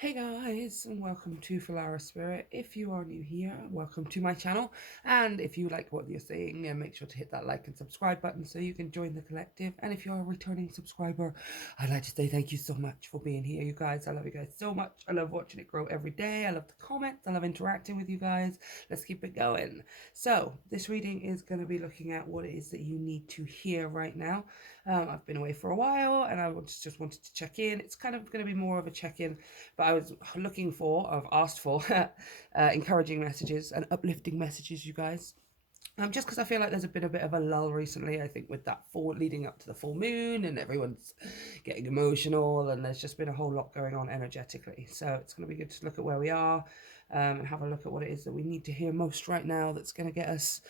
Hey guys, and welcome to Filara Spirit. If you are new here, welcome to my channel. And if you like what you're seeing, make sure to hit that like and subscribe button so you can join the collective. And if you're a returning subscriber, I'd like to say thank you so much for being here, you guys. I love you guys so much. I love watching it grow every day. I love the comments. I love interacting with you guys. Let's keep it going. So this reading is going to be looking at what it is that you need to hear right now. I've been away for a while and I just wanted to check in. It's kind of going to be more of a check-in, but I was I've asked for encouraging messages and uplifting messages, you guys. Just because I feel like there's been a bit of a lull recently, I think, with that leading up to the full moon and everyone's getting emotional and there's just been a whole lot going on energetically. So it's going to be good to look at where we are and have a look at what it is that we need to hear most right now that's going to get us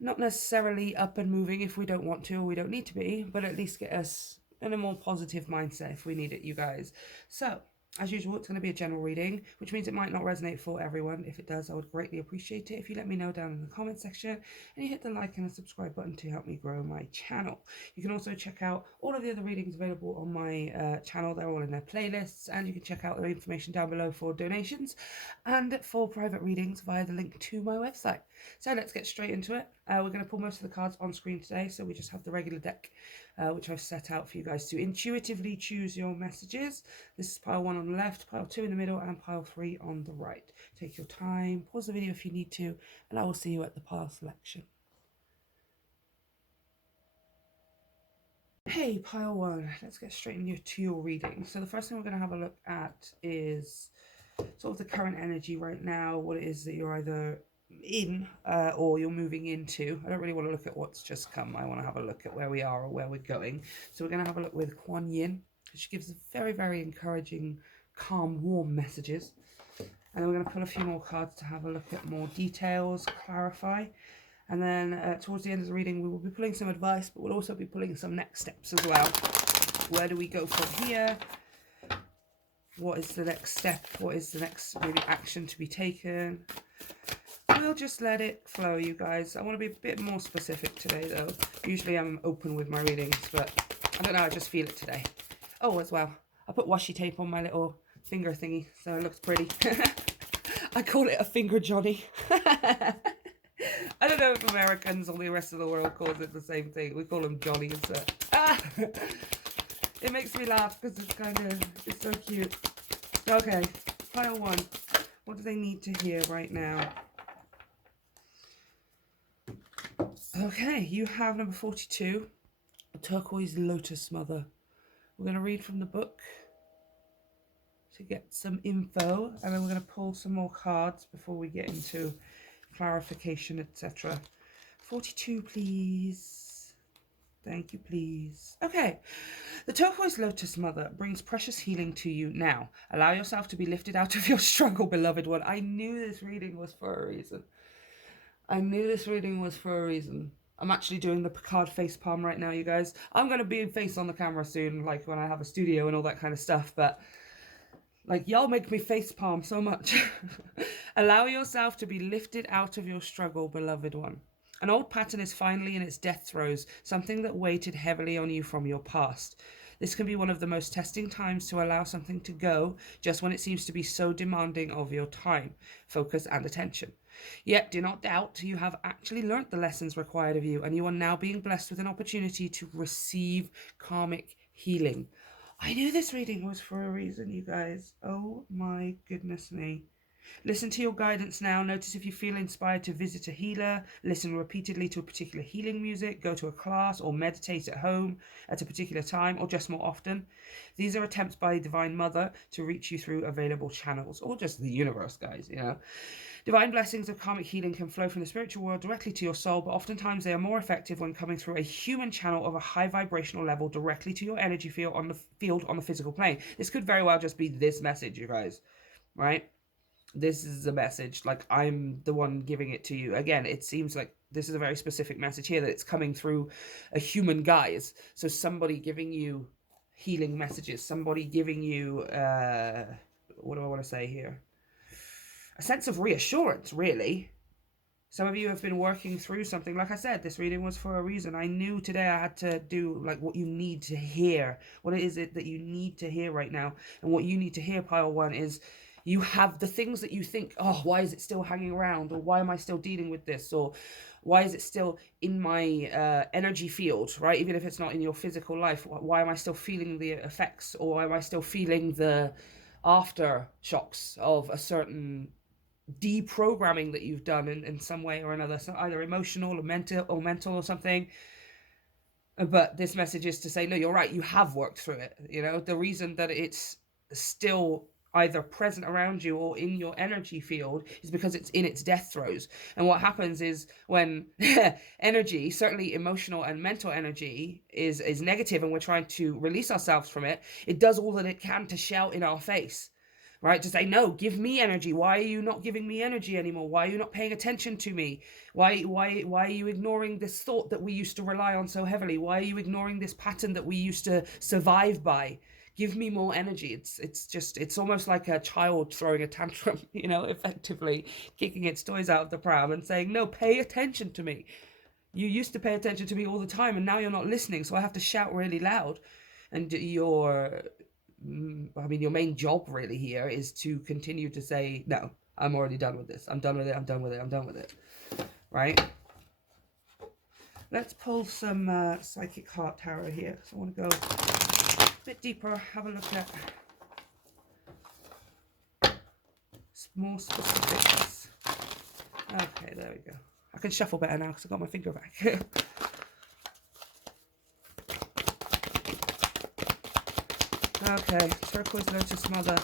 not necessarily up and moving if we don't want to or we don't need to be, but at least get us in a more positive mindset if we need it, you guys. So as usual, it's going to be a general reading, which means it might not resonate for everyone. If it does, I would greatly appreciate it if you let me know down in the comment section and you hit the like and the subscribe button to help me grow my channel. You can also check out all of the other readings available on my channel. They're all in their playlists, and you can check out the information down below for donations and for private readings via the link to my website. So let's get straight into it. We're going to pull most of the cards on screen today, so we just have the regular deck, which I've set out for you guys to intuitively choose your messages. This is pile 1 on the left, pile 2 in the middle, and pile 3 on the right. Take your time, pause the video if you need to, and I will see you at the pile selection. Hey, pile 1, let's get straight into your reading. So the first thing we're going to have a look at is sort of the current energy right now, what it is that you're either in or you're moving into. I don't really want to look at what's just come. I want to have a look at where we are or where we're going. So we're going to have a look with Kuan Yin. She gives very, very encouraging, calm, warm messages. And then we're going to pull a few more cards to have a look at more details, clarify. And then towards the end of the reading, we will be pulling some advice, but we'll also be pulling some next steps as well. Where do we go from here? What is the next step? What is the next maybe action to be taken? We'll just let it flow, you guys. I want to be a bit more specific today, though. Usually I'm open with my readings, but I don't know, I just feel it today. Oh, as well, I put washi tape on my little finger thingy, so it looks pretty. I call it a finger Johnny. I don't know if Americans or the rest of the world calls it the same thing. We call them Johnnies. It makes me laugh because it's so cute. Okay, pile 1. What do they need to hear right now? Okay, you have number 42, a turquoise lotus mother. We're going to read from the book to get some info, and then we're going to pull some more cards before we get into clarification, etc. 42, please. Thank you, please. Okay. The turquoise lotus mother brings precious healing to you now. Allow yourself to be lifted out of your struggle, beloved one. I knew this reading was for a reason. I'm actually doing the card face palm right now, you guys. I'm going to be face on the camera soon, like when I have a studio and all that kind of stuff, but like, y'all make me face palm so much. Allow yourself to be lifted out of your struggle, beloved one. An old pattern is finally in its death throes, something that weighted heavily on you from your past. This can be one of the most testing times to allow something to go, just when it seems to be so demanding of your time, focus, and attention. Yet, do not doubt, you have actually learnt the lessons required of you, and you are now being blessed with an opportunity to receive karmic healing. I knew this reading was for a reason, you guys. Oh my goodness me. Listen to your guidance now. Notice if you feel inspired to visit a healer, listen repeatedly to a particular healing music, go to a class, or meditate at home at a particular time, or just more often. These are attempts by Divine Mother to reach you through available channels, or just the universe, guys, you know. Divine blessings of karmic healing can flow from the spiritual world directly to your soul, but oftentimes they are more effective when coming through a human channel of a high vibrational level directly to your energy field on the physical plane. This could very well just be this message, you guys, right? This is a message, like I'm the one giving it to you. Again, it seems like this is a very specific message here, that it's coming through a human guise. So somebody giving you healing messages, somebody giving you, what do I want to say here? A sense of reassurance, really. Some of you have been working through something. Like I said, this reading was for a reason. I knew today I had to do like what you need to hear. What is it that you need to hear right now? And what you need to hear, pile one, is you have the things that you think, oh, why is it still hanging around? Or why am I still dealing with this? Or why is it still in my energy field, right? Even if it's not in your physical life, why am I still feeling the effects? Or am I still feeling the aftershocks of a certain deprogramming that you've done in some way or another, so either emotional or mental or something? But this message is to say, no, you're right, you have worked through it. You know, the reason that it's still either present around you or in your energy field is because it's in its death throes. And what happens is when energy, certainly emotional and mental energy, is negative and we're trying to release ourselves from it, it does all that it can to shout in our face, right? To say, no, give me energy. Why are you not giving me energy anymore? Why are you not paying attention to me? Why are you ignoring this thought that we used to rely on so heavily? Why are you ignoring this pattern that we used to survive by? Give me more energy. It's almost like a child throwing a tantrum, you know, effectively kicking its toys out of the pram and saying, no, pay attention to me. You used to pay attention to me all the time and now you're not listening, so I have to shout really loud. And your main job really here is to continue to say, no, I'm already done with this. I'm done with it. I'm done with it. I'm done with it. Right? Let's pull some Psychic Heart Tarot here. So I want to go a bit deeper, have a look at more specifics. Okay, there we go. I can shuffle better now because I got my finger back. Okay, Turquoise Lotus Mother.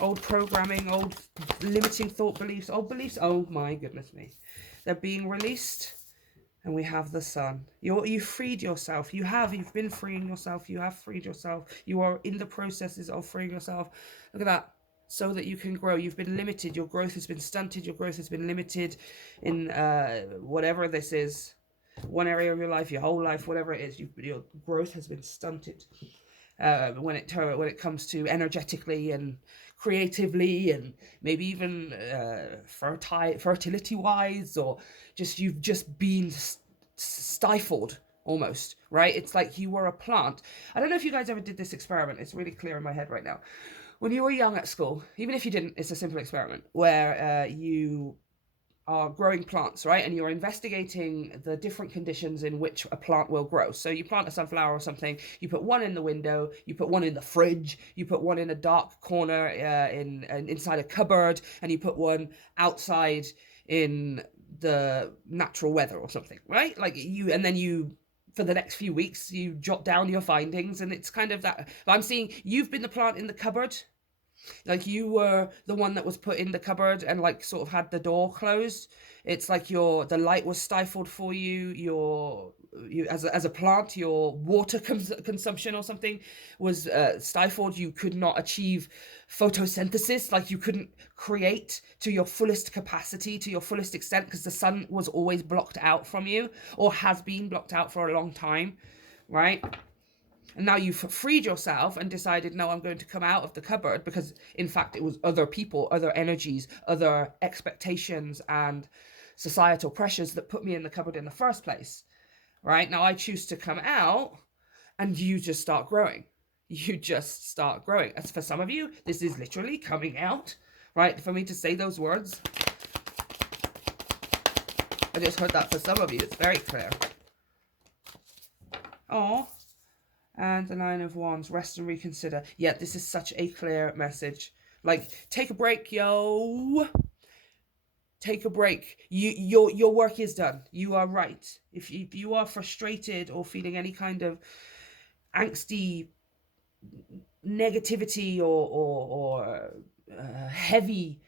Old programming, old limiting thought beliefs, old beliefs. Oh my goodness me. They're being released. And we have the Sun. You freed yourself. You've been freeing yourself. You have freed yourself. You are in the processes of freeing yourself. Look at that. So that you can grow. You've been limited. Your growth has been stunted. Your growth has been limited in whatever this is. One area of your life, your whole life, whatever it is. Your growth has been stunted. When it comes to energetically and creatively and maybe even fertility wise, or you've just been stifled almost, right? It's like you were a plant. I don't know if you guys ever did this experiment. It's really clear in my head right now. When you were young at school, even if you didn't, it's a simple experiment where you are growing plants, right? And you're investigating the different conditions in which a plant will grow. So you plant a sunflower or something, you put one in the window, you put one in the fridge, you put one in a dark corner inside a cupboard, and you put one outside in the natural weather or something, right? And then for the next few weeks, you jot down your findings, and it's kind of that. But I'm seeing you've been the plant in the cupboard. Like you were the one that was put in the cupboard and like sort of had the door closed. It's like the light was stifled for you. You as a plant, your water consumption or something was stifled. You could not achieve photosynthesis. Like you couldn't create to your fullest capacity, to your fullest extent, because the sun was always blocked out from you, or has been blocked out for a long time, right? And now you've freed yourself and decided, no, I'm going to come out of the cupboard, because in fact it was other people, other energies, other expectations and societal pressures that put me in the cupboard in the first place, right? Now I choose to come out, and you just start growing. You just start growing. As for some of you, this is literally coming out, right? For me to say those words, I just heard that for some of you. It's very clear. Oh. And the Nine of Wands, rest and reconsider. Yeah, this is such a clear message. Like, take a break, yo. Take a break. Your work is done. You are right. If you are frustrated or feeling any kind of angsty negativity or heavy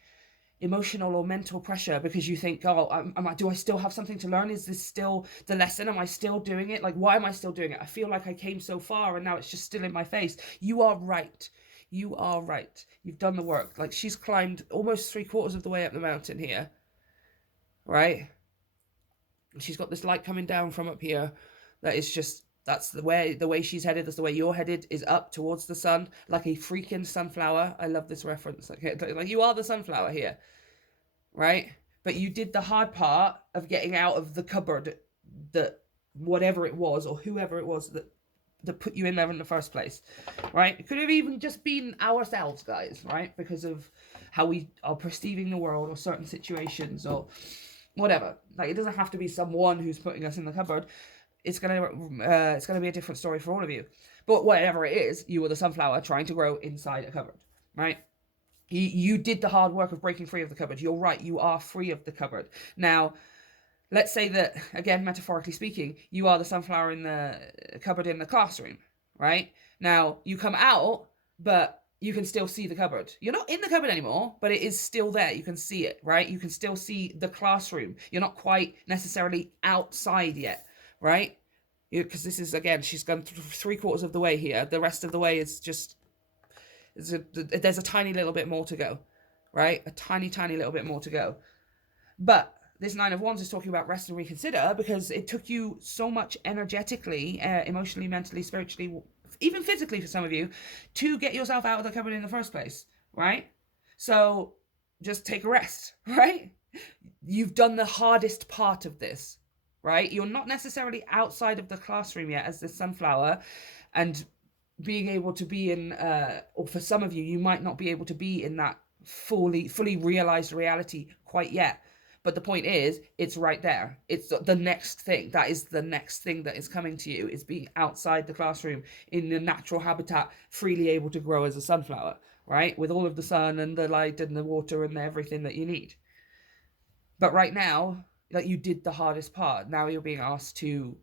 emotional or mental pressure because you think, oh, do I still have something to learn? Is this still the lesson? Am I still doing it? Like, why am I still doing it? I feel like I came so far and now it's just still in my face. You are right. You are right. You've done the work. Like, she's climbed almost 3/4 of the way up the mountain here, right? She's got this light coming down from up here that is just, that's the way she's headed. That's the way you're headed, is up towards the sun, like a freaking sunflower. I love this reference. Okay, like you are the sunflower here, right? but you did the hard part of getting out of the cupboard that whatever it was or whoever it was that put you in there in the first place, right? It could have even just been ourselves, guys, right? Because of how we are perceiving the world or certain situations or whatever. Like, it doesn't have to be someone who's putting us in the cupboard. It's gonna be a different story for all of you. But whatever it is, you are the sunflower trying to grow inside a cupboard, right? You did the hard work of breaking free of the cupboard. You're right, you are free of the cupboard. Now, let's say that, again, metaphorically speaking, you are the sunflower in the cupboard in the classroom, right? Now, you come out, but you can still see the cupboard. You're not in the cupboard anymore, but it is still there. You can see it, right? You can still see the classroom. You're not quite necessarily outside yet, right? Because this is, again, she's gone 3/4 of the way here. The rest of the way is just, there's a tiny little bit more to go, right? A tiny, tiny little bit more to go. But this Nine of Wands is talking about rest and reconsider, because it took you so much energetically, emotionally, mentally, spiritually, even physically for some of you, to get yourself out of the cupboard in the first place, right? So just take a rest, right? You've done the hardest part of this, right? You're not necessarily outside of the classroom yet as the sunflower, and being able to be in, or for some of you, you might not be able to be in that fully realized reality quite yet. But the point is, it's right there. It's the next thing. That is the next thing that is coming to you, is being outside the classroom in the natural habitat, freely able to grow as a sunflower, right? With all of the sun and the light and the water and everything that you need. But right now, like, you did the hardest part. Now you're being asked to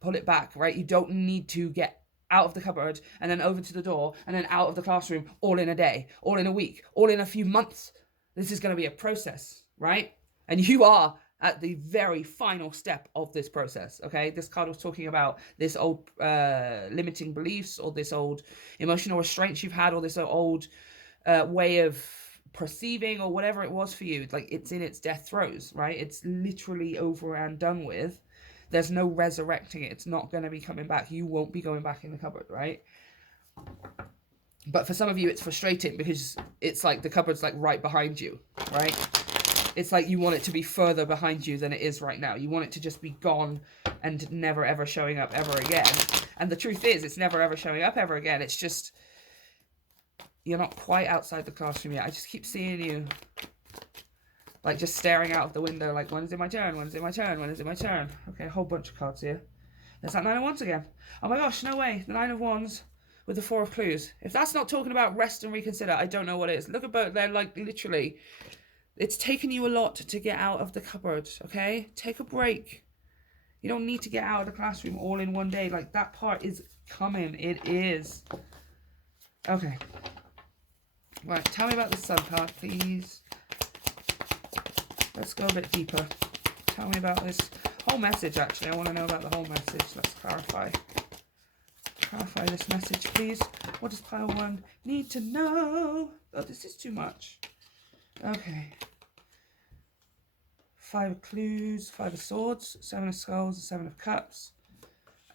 pull it back, right? You don't need to get out of the cupboard and then over to the door and then out of the classroom all in a day, all in a week, all in a few months. This is going to be a process, right? And you are at the very final step of this process, okay? This card was talking about this old limiting beliefs, or this old emotional restraints you've had, or this old way of perceiving, or whatever it was for you. Like, it's in its death throes, right? It's literally over and done with. There's no resurrecting it. It's not going to be coming back. You won't be going back in the cupboard, right? But for some of you, it's frustrating because it's like the cupboard's like right behind you, right? It's like you want it to be further behind you than it is right now. You want it to just be gone and never ever showing up ever again. And the truth is, it's never ever showing up ever again. It's just, you're not quite outside the classroom yet. I just keep seeing you, like, just staring out of the window, like, when is it my turn? When is it my turn? When is it my turn? Okay, a whole bunch of cards here. There's that Nine of Wands again. Oh my gosh, no way. The Nine of Wands with the Four of Clues. If that's not talking about rest and reconsider, I don't know what it is. Look at both. They're like, literally, it's taken you a lot to get out of the cupboard, okay? Take a break. You don't need to get out of the classroom all in one day. Like, that part is coming. It is. Okay. Right, tell me about the Sun card, please. Let's go a bit deeper. Tell me about this whole message, actually. I want to know about the whole message. Let's clarify. Clarify this message, please. What does pile 1 need to know? Oh, this is too much. Okay. 5 of Clues, 5 of Swords, 7 of Skulls, 7 of Cups,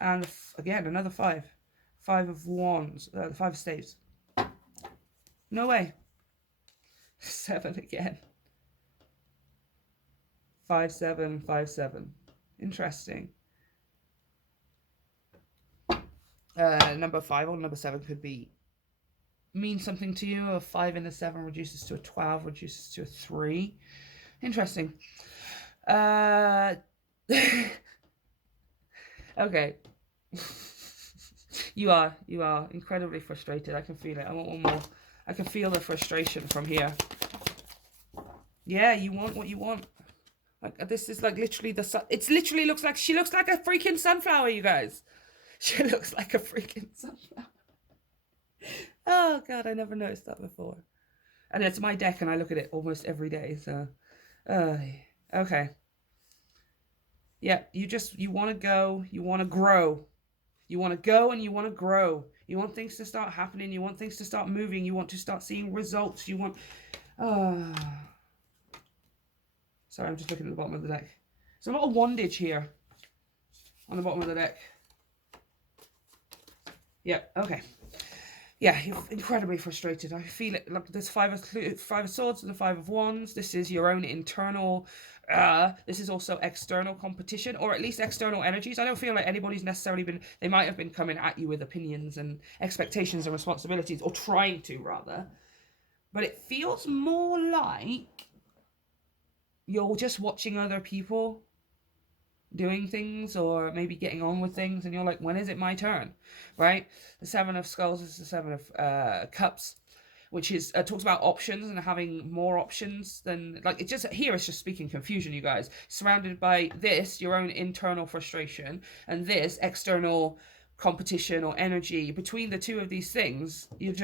and again, another 5. 5 of Wands, 5 of Staves. No way. 7 again. 5, 7, 5, 7. Interesting. Number 5 or number 7 could mean something to you. A 5 in the 7 reduces to a 12, reduces to a 3. Interesting. Okay. You are incredibly frustrated. I can feel it. I want one more. I can feel the frustration from here. Yeah, you want what you want. Like, this is like literally the sun. It literally looks like, she looks like a freaking sunflower, you guys. She looks like a freaking sunflower. Oh God, I never noticed that before. And it's my deck, and I look at it almost every day. So, okay. Yeah, you want to go, you want to grow. You want to go and you want to grow. You want things to start happening. You want things to start moving. You want to start seeing results. You want... Sorry, I'm just looking at the bottom of the deck. There's a lot of wandage here on the bottom of the deck. Yeah, okay. yeah, you're incredibly frustrated. I feel it. Look, there's five of swords and the 5 of wands. This is your own internal. This is also external competition, or at least external energies. I don't feel like anybody's necessarily been. They might have been coming at you with opinions and expectations and responsibilities, or trying to rather. But it feels more like you're just watching other people doing things, or maybe getting on with things, and you're like, when is it my turn? Right? The 7 of skulls is the 7 of cups, which is talks about options and having more options than, like, it just here it's just speaking confusion, you guys, surrounded by this your own internal frustration and this external competition or energy. Between the two of these things, you're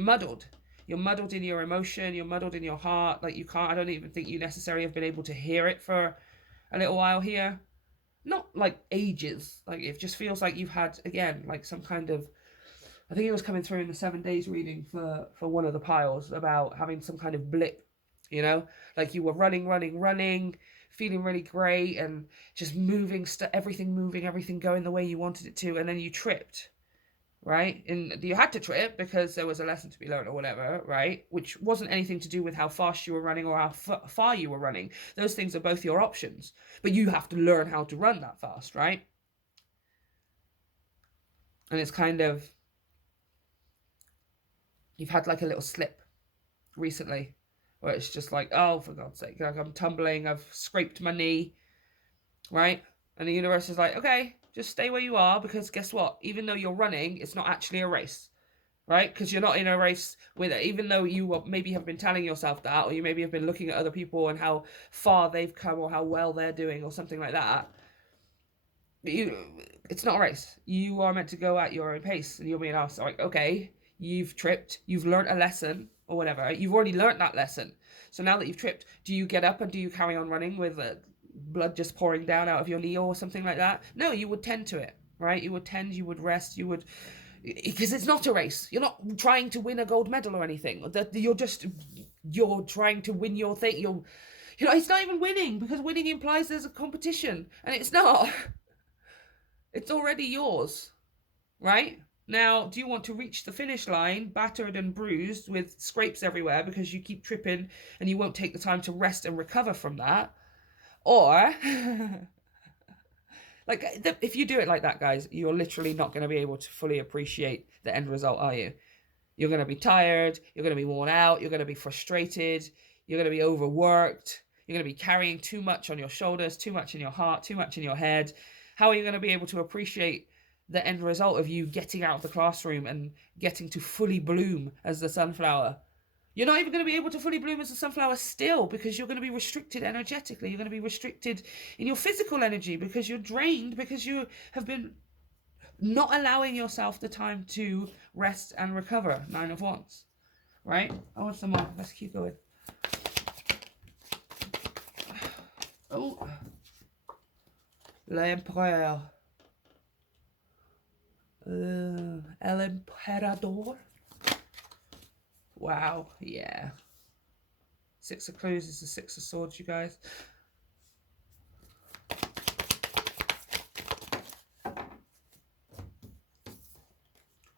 muddled. You're muddled in your emotion, you're muddled in your heart. Like, you can't, I don't even think you necessarily have been able to hear it for a little while here. Not like ages. Like, it just feels like you've had, again, like some kind of, I think it was coming through in the 7 days reading for one of the piles about having some kind of blip, you know, like you were running, feeling really great and just moving, everything moving, everything going the way you wanted it to, and then you tripped, right? And you had to trip because there was a lesson to be learned or whatever, right? Which wasn't anything to do with how fast you were running or how far you were running. Those things are both your options, but you have to learn how to run that fast, right? And it's kind of, you've had like a little slip recently where it's just like, oh, for God's sake, like, I'm tumbling, I've scraped my knee, right? And the universe is like, okay, just stay where you are, because guess what? Even though you're running, it's not actually a race, right? Because you're not in a race with it. Even though you maybe have been telling yourself that, or you maybe have been looking at other people and how far they've come or how well they're doing or something like that, it's not a race. You are meant to go at your own pace, and you're being asked, like, okay, you've tripped, you've learned a lesson or whatever, you've already learned that lesson. So now that you've tripped, do you get up and do you carry on running with blood just pouring down out of your knee or something like that? No, you would tend to it, right? You would rest, you would, because it's not a race. You're not trying to win a gold medal or anything. You're trying to win your thing. It's not even winning, because winning implies there's a competition, and it's not. It's already yours, right? Now, do you want to reach the finish line battered and bruised with scrapes everywhere because you keep tripping and you won't take the time to rest and recover from that? Or, like, if you do it like that, guys, you're literally not going to be able to fully appreciate the end result, are you? You're going to be tired, you're going to be worn out, you're going to be frustrated, you're going to be overworked, you're going to be carrying too much on your shoulders, too much in your heart, too much in your head. How are you going to be able to appreciate the end result of you getting out of the classroom and getting to fully bloom as the sunflower? You're not even going to be able to fully bloom as a sunflower still, because you're going to be restricted energetically. You're going to be restricted in your physical energy because you're drained, because you have been not allowing yourself the time to rest and recover. 9 of Wands, right? I want some more. Let's keep going. Oh, l'Empereur. El Emperador. Wow, yeah. 6 of Clues is the 6 of Swords, you guys.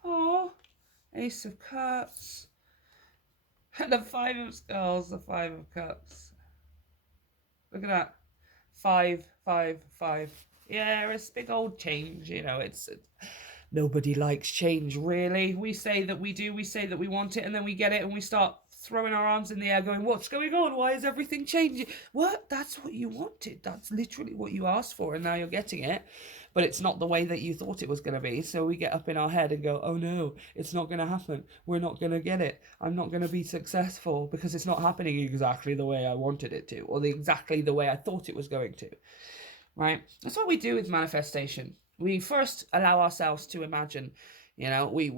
Oh, Ace of Cups. And the 5 of Skulls, the 5 of Cups. Look at that. 5, 5, 5. Yeah, it's big old change, it's nobody likes change, really. We say that we do, we say that we want it, and then we get it, and we start throwing our arms in the air going, what's going on? Why is everything changing? What? That's what you wanted. That's literally what you asked for, and now you're getting it. But it's not the way that you thought it was going to be. So we get up in our head and go, oh no, it's not going to happen. We're not going to get it. I'm not going to be successful because it's not happening exactly the way I wanted it to, or exactly the way I thought it was going to, right? That's what we do with manifestation. We first allow ourselves to imagine, we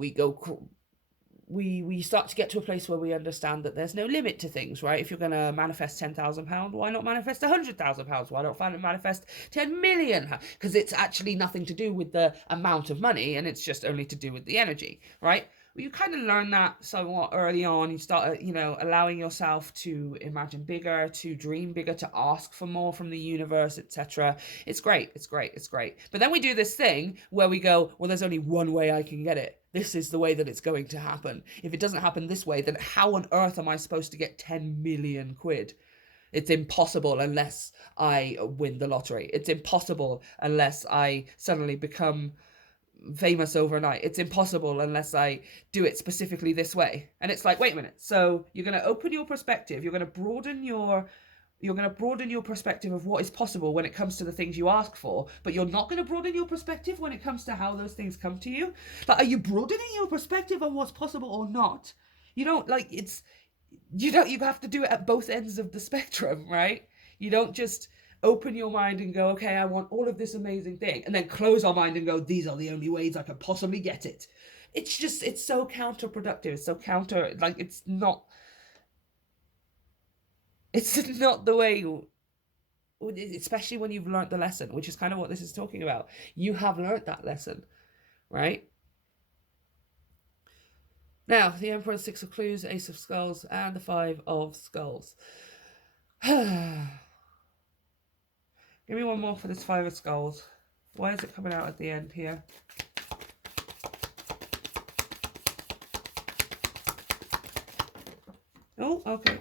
start to get to a place where we understand that there's no limit to things, right? If you're going to manifest £10,000, why not manifest £100,000? Why not manifest 10 million? Because it's actually nothing to do with the amount of money, and it's just only to do with the energy, right? you kind of learn that somewhat early on. You start, allowing yourself to imagine bigger, to dream bigger, to ask for more from the universe, etc. It's great. It's great. It's great. But then we do this thing where we go, well, there's only one way I can get it. This is the way that it's going to happen. If it doesn't happen this way, then how on earth am I supposed to get 10 million quid? It's impossible unless I win the lottery. It's impossible unless I suddenly become famous overnight. It's impossible unless I do it specifically this way. And it's like, wait a minute. So you're going to open your perspective. You're going to broaden your perspective of what is possible when it comes to the things you ask for, but you're not going to broaden your perspective when it comes to how those things come to you. Like, are you broadening your perspective on what's possible or not? You don't you have to do it at both ends of the spectrum, right? You don't just open your mind and go, okay, I want all of this amazing thing, and then close our mind and go, these are the only ways I could possibly get it. It's so counterproductive. It's so it's not the way, especially when you've learned the lesson, which is kind of what this is talking about. You have learned that lesson, right? Now, the Emperor, Six of Clues, Ace of Skulls, and the Five of Skulls. Give me one more for this Five of Skulls. Why is it coming out at the end here? Oh, okay.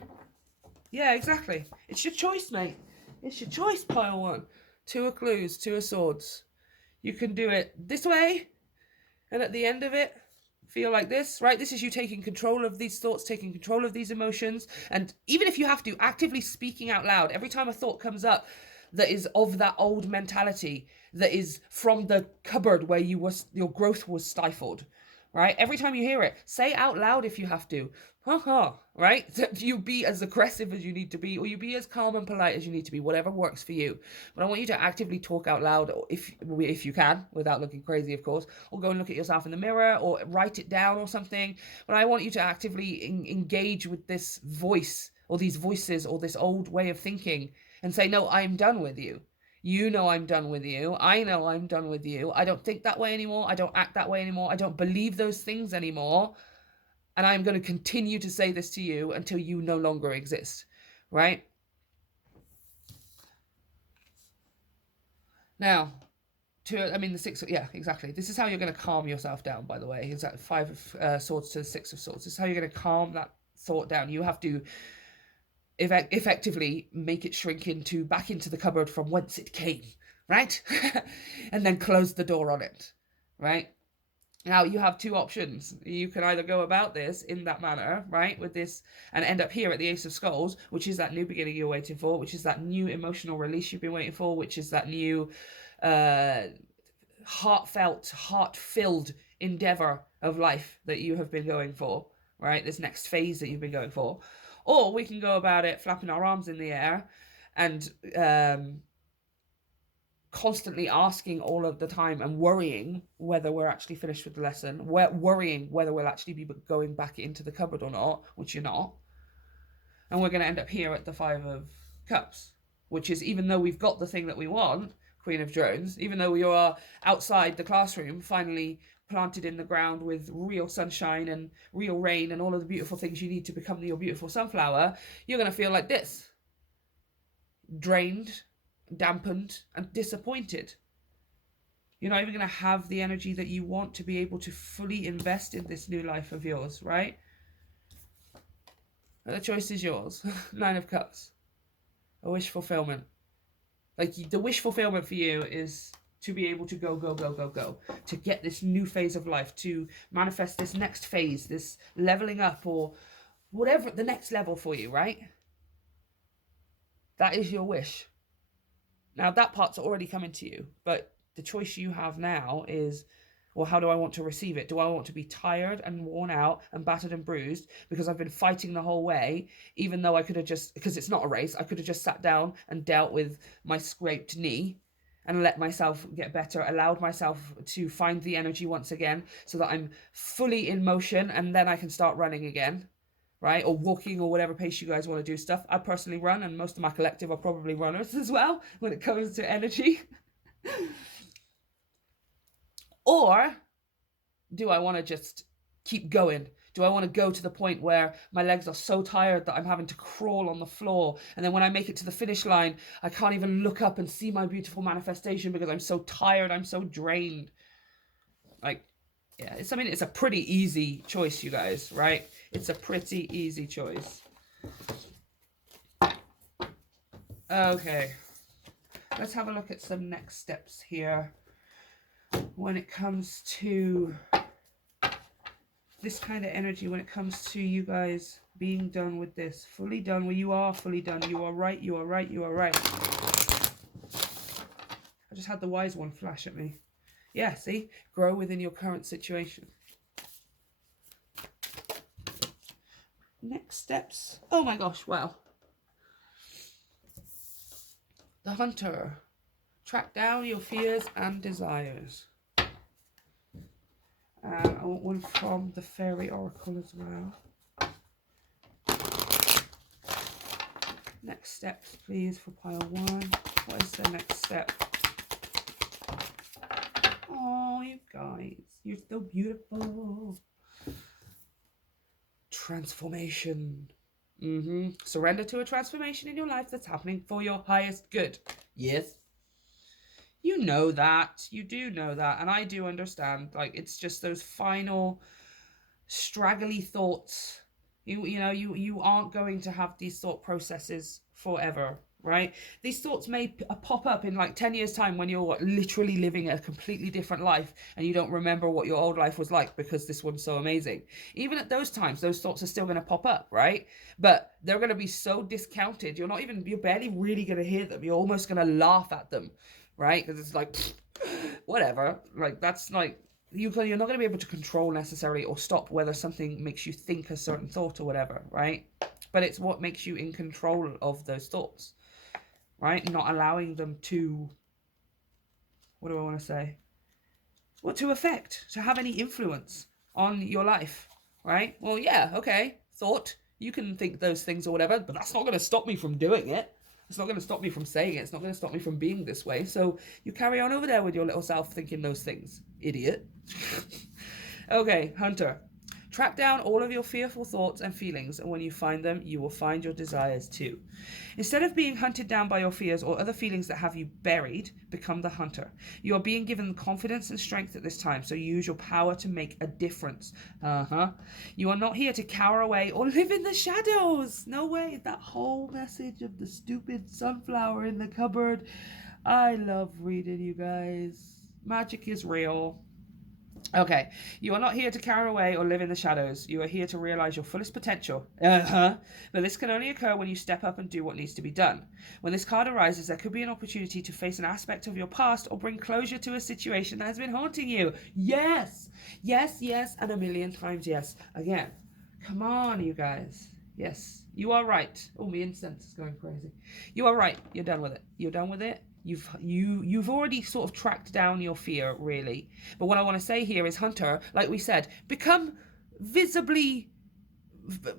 Yeah, exactly. It's your choice, mate. It's your choice, pile one. Two of Clues, Two of Swords. You can do it this way, and at the end of it, feel like this, right? This is you taking control of these thoughts, taking control of these emotions, and even if you have to, actively speaking out loud every time a thought comes up that is of that old mentality, that is from the cupboard where your growth was stifled, right? Every time you hear it, say out loud if you have to, right? You be as aggressive as you need to be, or you be as calm and polite as you need to be, whatever works for you. But I want you to actively talk out loud, if you can, without looking crazy, of course, or go and look at yourself in the mirror, or write it down or something. But I want you to actively engage with this voice, or these voices, or this old way of thinking, and say, no, I'm done with you. You know I'm done with you. I know I'm done with you. I don't think that way anymore. I don't act that way anymore. I don't believe those things anymore. And I'm going to continue to say this to you until you no longer exist, right? Now, the Six, yeah, exactly. This is how you're going to calm yourself down, by the way. Is that Five of Swords to the Six of Swords. This is how you're going to calm that thought down. You have to effectively make it shrink back into the cupboard from whence it came, right? And then close the door on it, right? Now you have two options. You can either go about this in that manner, right, with this, and end up here at the Ace of Skulls, which is that new beginning you're waiting for, which is that new emotional release you've been waiting for, which is that new heartfelt, heart-filled endeavor of life that you have been going for, right? This next phase that you've been going for. Or we can go about it flapping our arms in the air and constantly asking all of the time and worrying whether we're actually finished with the lesson, worrying whether we'll actually be going back into the cupboard or not, which you're not. And we're going to end up here at the Five of Cups, which is, even though we've got the thing that we want, Queen of Drones, even though we are outside the classroom, finally planted in the ground with real sunshine and real rain and all of the beautiful things you need to become your beautiful sunflower, you're going to feel like this. Drained, dampened, and disappointed. You're not even going to have the energy that you want to be able to fully invest in this new life of yours, right? But the choice is yours. Nine of Cups. A wish fulfillment. Like, the wish fulfillment for you is to be able to go, to get this new phase of life, to manifest this next phase, this leveling up, or whatever the next level for you, right? That is your wish. Now, that part's already coming to you, but the choice you have now is, well, how do I want to receive it? Do I want to be tired and worn out and battered and bruised because I've been fighting the whole way, even though I could have just, because it's not a race, I could have just sat down and dealt with my scraped knee and let myself get better, allowed myself to find the energy once again so that I'm fully in motion, and then I can start running again, right? Or walking, or whatever pace you guys want to do stuff. I personally run, and most of my collective are probably runners as well when it comes to energy. Or do I want to just keep going? Do I want to go to the point where my legs are so tired that I'm having to crawl on the floor, and then when I make it to the finish line, I can't even look up and see my beautiful manifestation because I'm so tired, I'm so drained? Like, yeah, it's a pretty easy choice, you guys, right? It's a pretty easy choice. Okay, let's have a look at some next steps here when it comes to this kind of energy, when it comes to you guys being done with this, fully done. Well, you are fully done. You are right, you are right, you are right. I just had the wise one flash at me. Yeah, see? Grow within your current situation. Next steps. Oh my gosh, wow. The Hunter. Track down your fears and desires. I want one from the Fairy Oracle as well. Next steps, please, for pile 1. What is the next step? Oh, you guys, you're so beautiful. Transformation. Surrender to a transformation in your life that's happening for your highest good. Yes. You know that. You do know that. And I do understand. Like, it's just those final straggly thoughts. You aren't going to have these thought processes forever, right? These thoughts may pop up in like 10 years time when you're literally living a completely different life and you don't remember what your old life was like because this one's so amazing. Even at those times, those thoughts are still going to pop up, right? But they're going to be so discounted. You're barely really going to hear them. You're almost going to laugh at them, right? Because it's like, whatever. Like, that's like, you're not going to be able to control necessarily or stop whether something makes you think a certain thought or whatever, right? But it's what makes you in control of those thoughts, right? Not allowing them to, what do I want to say? What to affect, to have any influence on your life, right? Well, yeah, okay, thought. You can think those things or whatever, but that's not going to stop me from doing it. It's not going to stop me from saying it. It's not going to stop me from being this way. So you carry on over there with your little self thinking those things, idiot. Okay, Hunter. Track down all of your fearful thoughts and feelings, and when you find them, you will find your desires too. Instead of being hunted down by your fears or other feelings that have you buried, become the hunter. You are being given confidence and strength at this time, so use your power to make a difference. You are not here to cower away or live in the shadows. No way. That whole message of the stupid sunflower in the cupboard. I love reading, you guys. Magic is real. Okay, you are not here to cower away or live in the shadows. You are here to realize your fullest potential. But this can only occur when you step up and do what needs to be done. When this card arises, there could be an opportunity to face an aspect of your past or bring closure to a situation that has been haunting you. Yes! Yes, yes, and a million times yes. Again, come on, you guys. Yes, you are right. Oh, my incense is going crazy. You are right. You're done with it. You're done with it. You've already sort of tracked down your fear, really. But what I want to say here is, Hunter, like we said, become visibly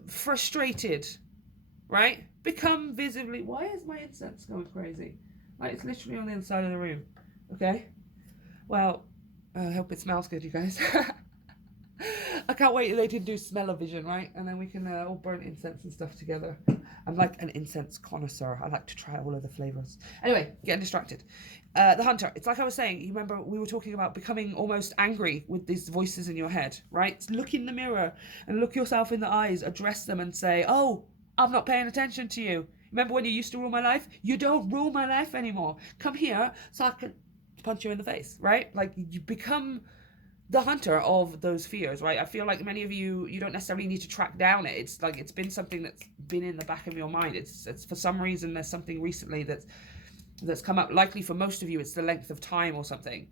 frustrated, right? Become visibly... Why is my incense going crazy? Like, it's literally on the other side of the room. Okay? Well, I hope it smells good, you guys. I can't wait till they can do smell-o-vision, right? And then we can all burn incense and stuff together. I'm like an incense connoisseur. I like to try all of the flavors. Anyway, getting distracted. The Hunter. It's like I was saying. You remember we were talking about becoming almost angry with these voices in your head, right? Look in the mirror and look yourself in the eyes. Address them and say, "Oh, I'm not paying attention to you. Remember when you used to rule my life? You don't rule my life anymore. Come here so I can punch you in the face," right? Like, you become the hunter of those fears, right? I feel like many of you don't necessarily need to track down it. It's like it's been something that's been in the back of your mind. It's for some reason there's something recently that's come up. Likely for most of you, it's the length of time or something,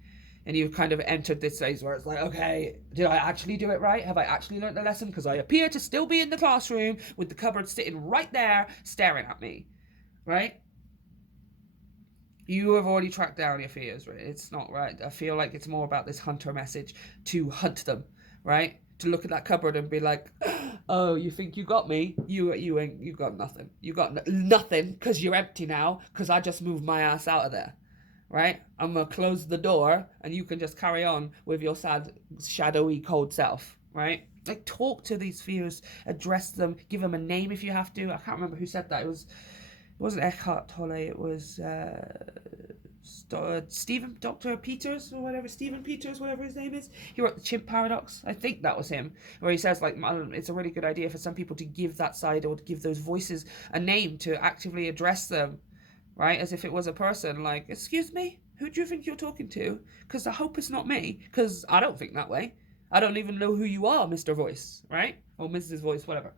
and you've kind of entered this phase where it's like, okay, did I actually do it right? Have I actually learned the lesson? Because I appear to still be in the classroom with the cupboard sitting right there staring at me, right? You have already tracked down your fears, right? It's not right. I feel like it's more about this hunter message to hunt them, right? To look at that cupboard and be like, "Oh, you think you got me? You got nothing. You got nothing because you're empty now because I just moved my ass out of there, right? I'm gonna close the door and you can just carry on with your sad, shadowy, cold self, right?" Like, talk to these fears, address them, give them a name if you have to. I can't remember who said that. It wasn't Eckhart Tolle. It was Dr. Peters or whatever, Stephen Peters, whatever his name is. He wrote The Chimp Paradox. I think that was him, where he says, like, it's a really good idea for some people to give that side, or to give those voices a name, to actively address them, right? As if it was a person. Like, excuse me, who do you think you're talking to? Because I hope it's not me, because I don't think that way. I don't even know who you are, Mr. Voice, right? Or Mrs. Voice, whatever.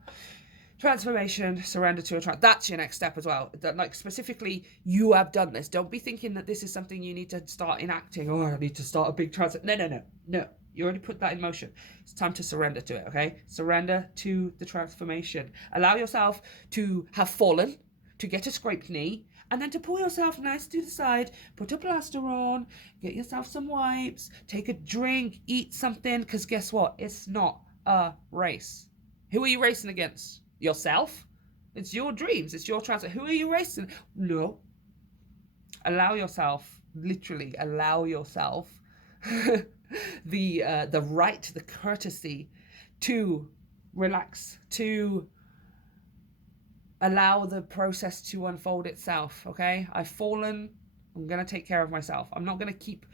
Transformation, surrender to a trance. That's your next step as well. That, like, specifically, you have done this. Don't be thinking that this is something you need to start enacting. Oh, I need to start a big trance. No. You already put that in motion. It's time to surrender to it, okay? Surrender to the transformation. Allow yourself to have fallen, to get a scraped knee, and then to pull yourself nice to the side, put a plaster on, get yourself some wipes, take a drink, eat something, because guess what? It's not a race. Who are you racing against? Yourself? It's your dreams. It's your transfer. Who are you racing? No. Allow yourself, literally allow yourself the right, the courtesy to relax, to allow the process to unfold itself, okay? I've fallen. I'm going to take care of myself. I'm not going to keep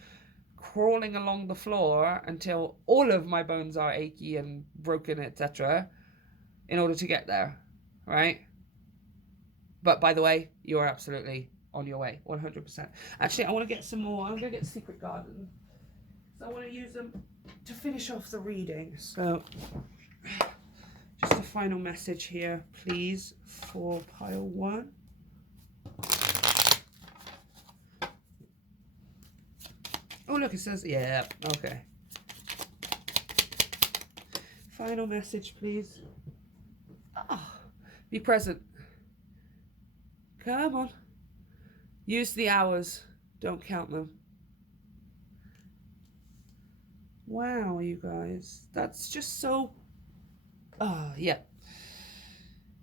crawling along the floor until all of my bones are achy and broken, etc., in order to get there, right? But by the way, you're absolutely on your way, 100%. Actually, I want to get some more. I'm going to get Secret Garden. So I want to use them to finish off the reading. So just a final message here, please, for pile 1. Oh, look, it says, yeah, okay. Final message, please. Oh, be present. Come on. Use the hours. Don't count them. Wow, you guys. That's just so... yeah.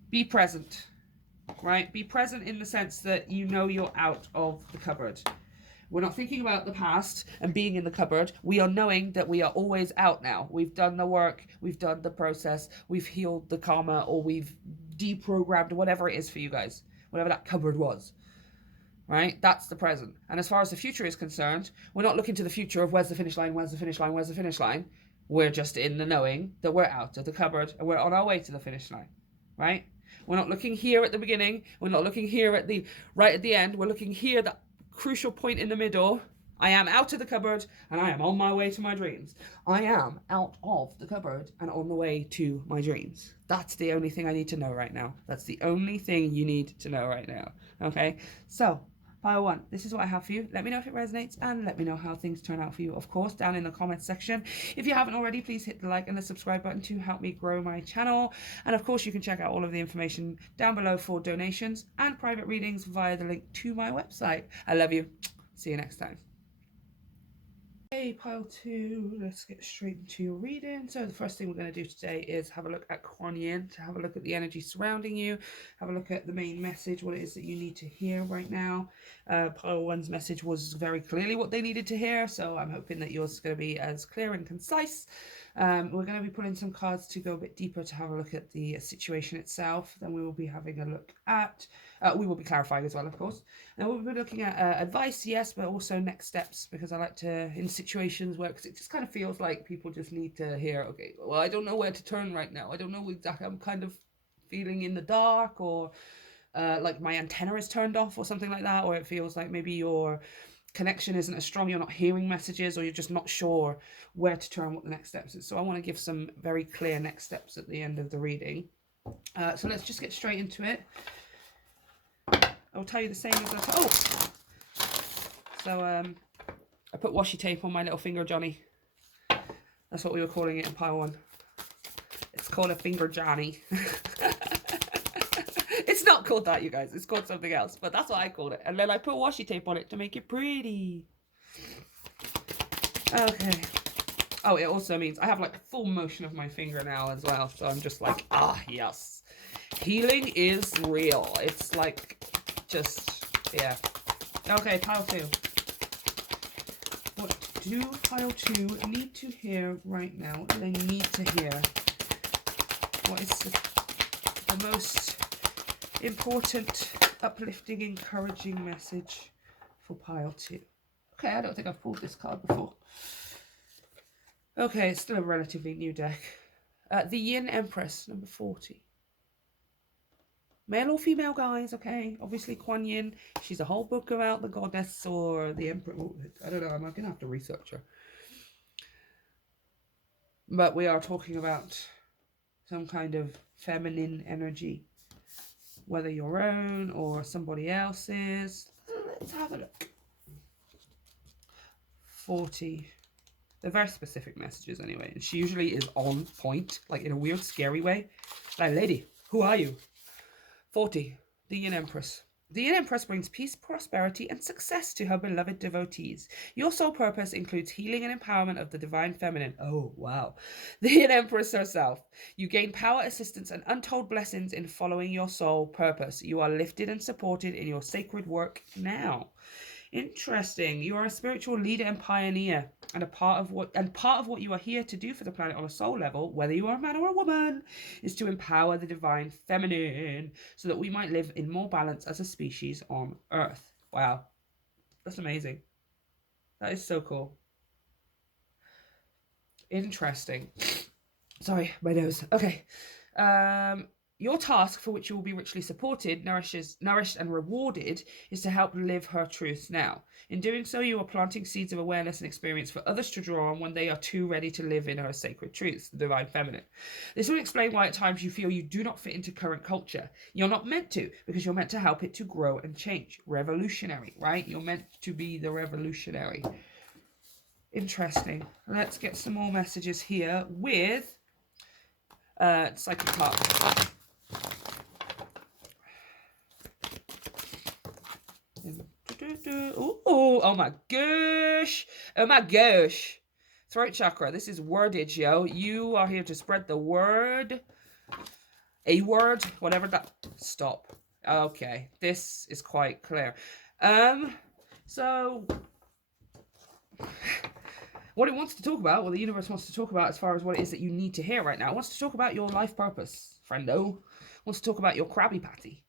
Be present. Right? Be present in the sense that you know you're out of the cupboard. We're not thinking about the past and being in the cupboard. We are knowing that we are always out now. We've done the work. We've done the process. We've healed the karma, or we've deprogrammed whatever it is for you guys. Whatever that cupboard was. Right? That's the present. And as far as the future is concerned, we're not looking to the future of where's the finish line, where's the finish line, where's the finish line. We're just in the knowing that we're out of the cupboard and we're on our way to the finish line. Right? We're not looking here at the beginning. We're not looking here at the right at the end. We're looking here, that crucial point in the middle. I am out of the cupboard and I am on my way to my dreams. I am out of the cupboard and on the way to my dreams. That's the only thing I need to know right now. That's the only thing you need to know right now. Okay? So, pile 1, this is what I have for you. Let me know if it resonates and let me know how things turn out for you, of course, down in the comments section. If you haven't already, please hit the like and the subscribe button to help me grow my channel. And of course, you can check out all of the information down below for donations and private readings via the link to my website. I love you. See you next time. Okay, pile 2, let's get straight into your reading. So the first thing we're going to do today is have a look at Kuan Yin, to have a look at the energy surrounding you, have a look at the main message, what it is that you need to hear right now. Pile 1's message was very clearly what they needed to hear, so I'm hoping that yours is going to be as clear and concise. We're going to be pulling some cards to go a bit deeper to have a look at the situation itself. Then we will be having a look at, we will be clarifying as well, of course. And we'll be looking at advice, yes, but also next steps, because I like to, in situations where, because it just kind of feels like people just need to hear, okay, well, I don't know where to turn right now. I don't know exactly, I'm kind of feeling in the dark, or like my antenna is turned off or something like that, or it feels like maybe your connection isn't as strong, you're not hearing messages, or you're just not sure where to turn, what the next steps is. So I want to give some very clear next steps at the end of the reading. So let's just get straight into it. I'll tell you the same as so I put washi tape on my little finger Johnny. That's what we were calling it in pile 1. It's called a finger Johnny. It's not called that, you guys. It's called something else, but that's what I called it. And then I put washi tape on it to make it pretty. Okay. Oh, it also means I have like full motion of my finger now as well. So I'm just like, ah, yes. Healing is real. It's like, just, yeah. Okay, pile 2. What do pile 2 need to hear right now? What do they need to hear What is the most important, uplifting, encouraging message for pile 2? Okay, I don't think I've pulled this card before. Okay, it's still a relatively new deck. The Yin Empress, number 40. Male or female, guys, okay? Obviously, Kuan Yin, she's a whole book about the goddess or the emperor. I don't know, I'm going to have to research her. But we are talking about some kind of feminine energy, whether your own or somebody else's. Let's have a look. 40. They're very specific messages anyway. And she usually is on point, like in a weird, scary way. Like, lady, who are you? 40. The Yin Empress. The Yin Empress brings peace, prosperity, and success to her beloved devotees. Your soul purpose includes healing and empowerment of the divine feminine. Oh, wow. The Yin Empress herself. You gain power, assistance, and untold blessings in following your soul purpose. You are lifted and supported in your sacred work now. Interesting. You are a spiritual leader and pioneer, and part of what you are here to do for the planet on a soul level, whether you are a man or a woman, is to empower the divine feminine so that we might live in more balance as a species on Earth. Wow. That's amazing. That is so cool. Interesting. Sorry, my nose. Okay. Your task, for which you will be richly supported, nourished and rewarded, is to help live her truths now. In doing so, you are planting seeds of awareness and experience for others to draw on when they are too ready to live in her sacred truths, the divine feminine. This will explain why at times you feel you do not fit into current culture. You're not meant to, because you're meant to help it to grow and change. Revolutionary, right? You're meant to be the revolutionary. Interesting. Let's get some more messages here with Psychic Heart. Oh my gosh. Oh my gosh. Throat chakra. This is wordage, yo. You are here to spread the word. A word. Whatever that. Stop. Okay. This is quite clear. So what it wants to talk about, what the universe wants to talk about as far as what it is that you need to hear right now, it wants to talk about your life purpose, friendo. It wants to talk about your Krabby Patty.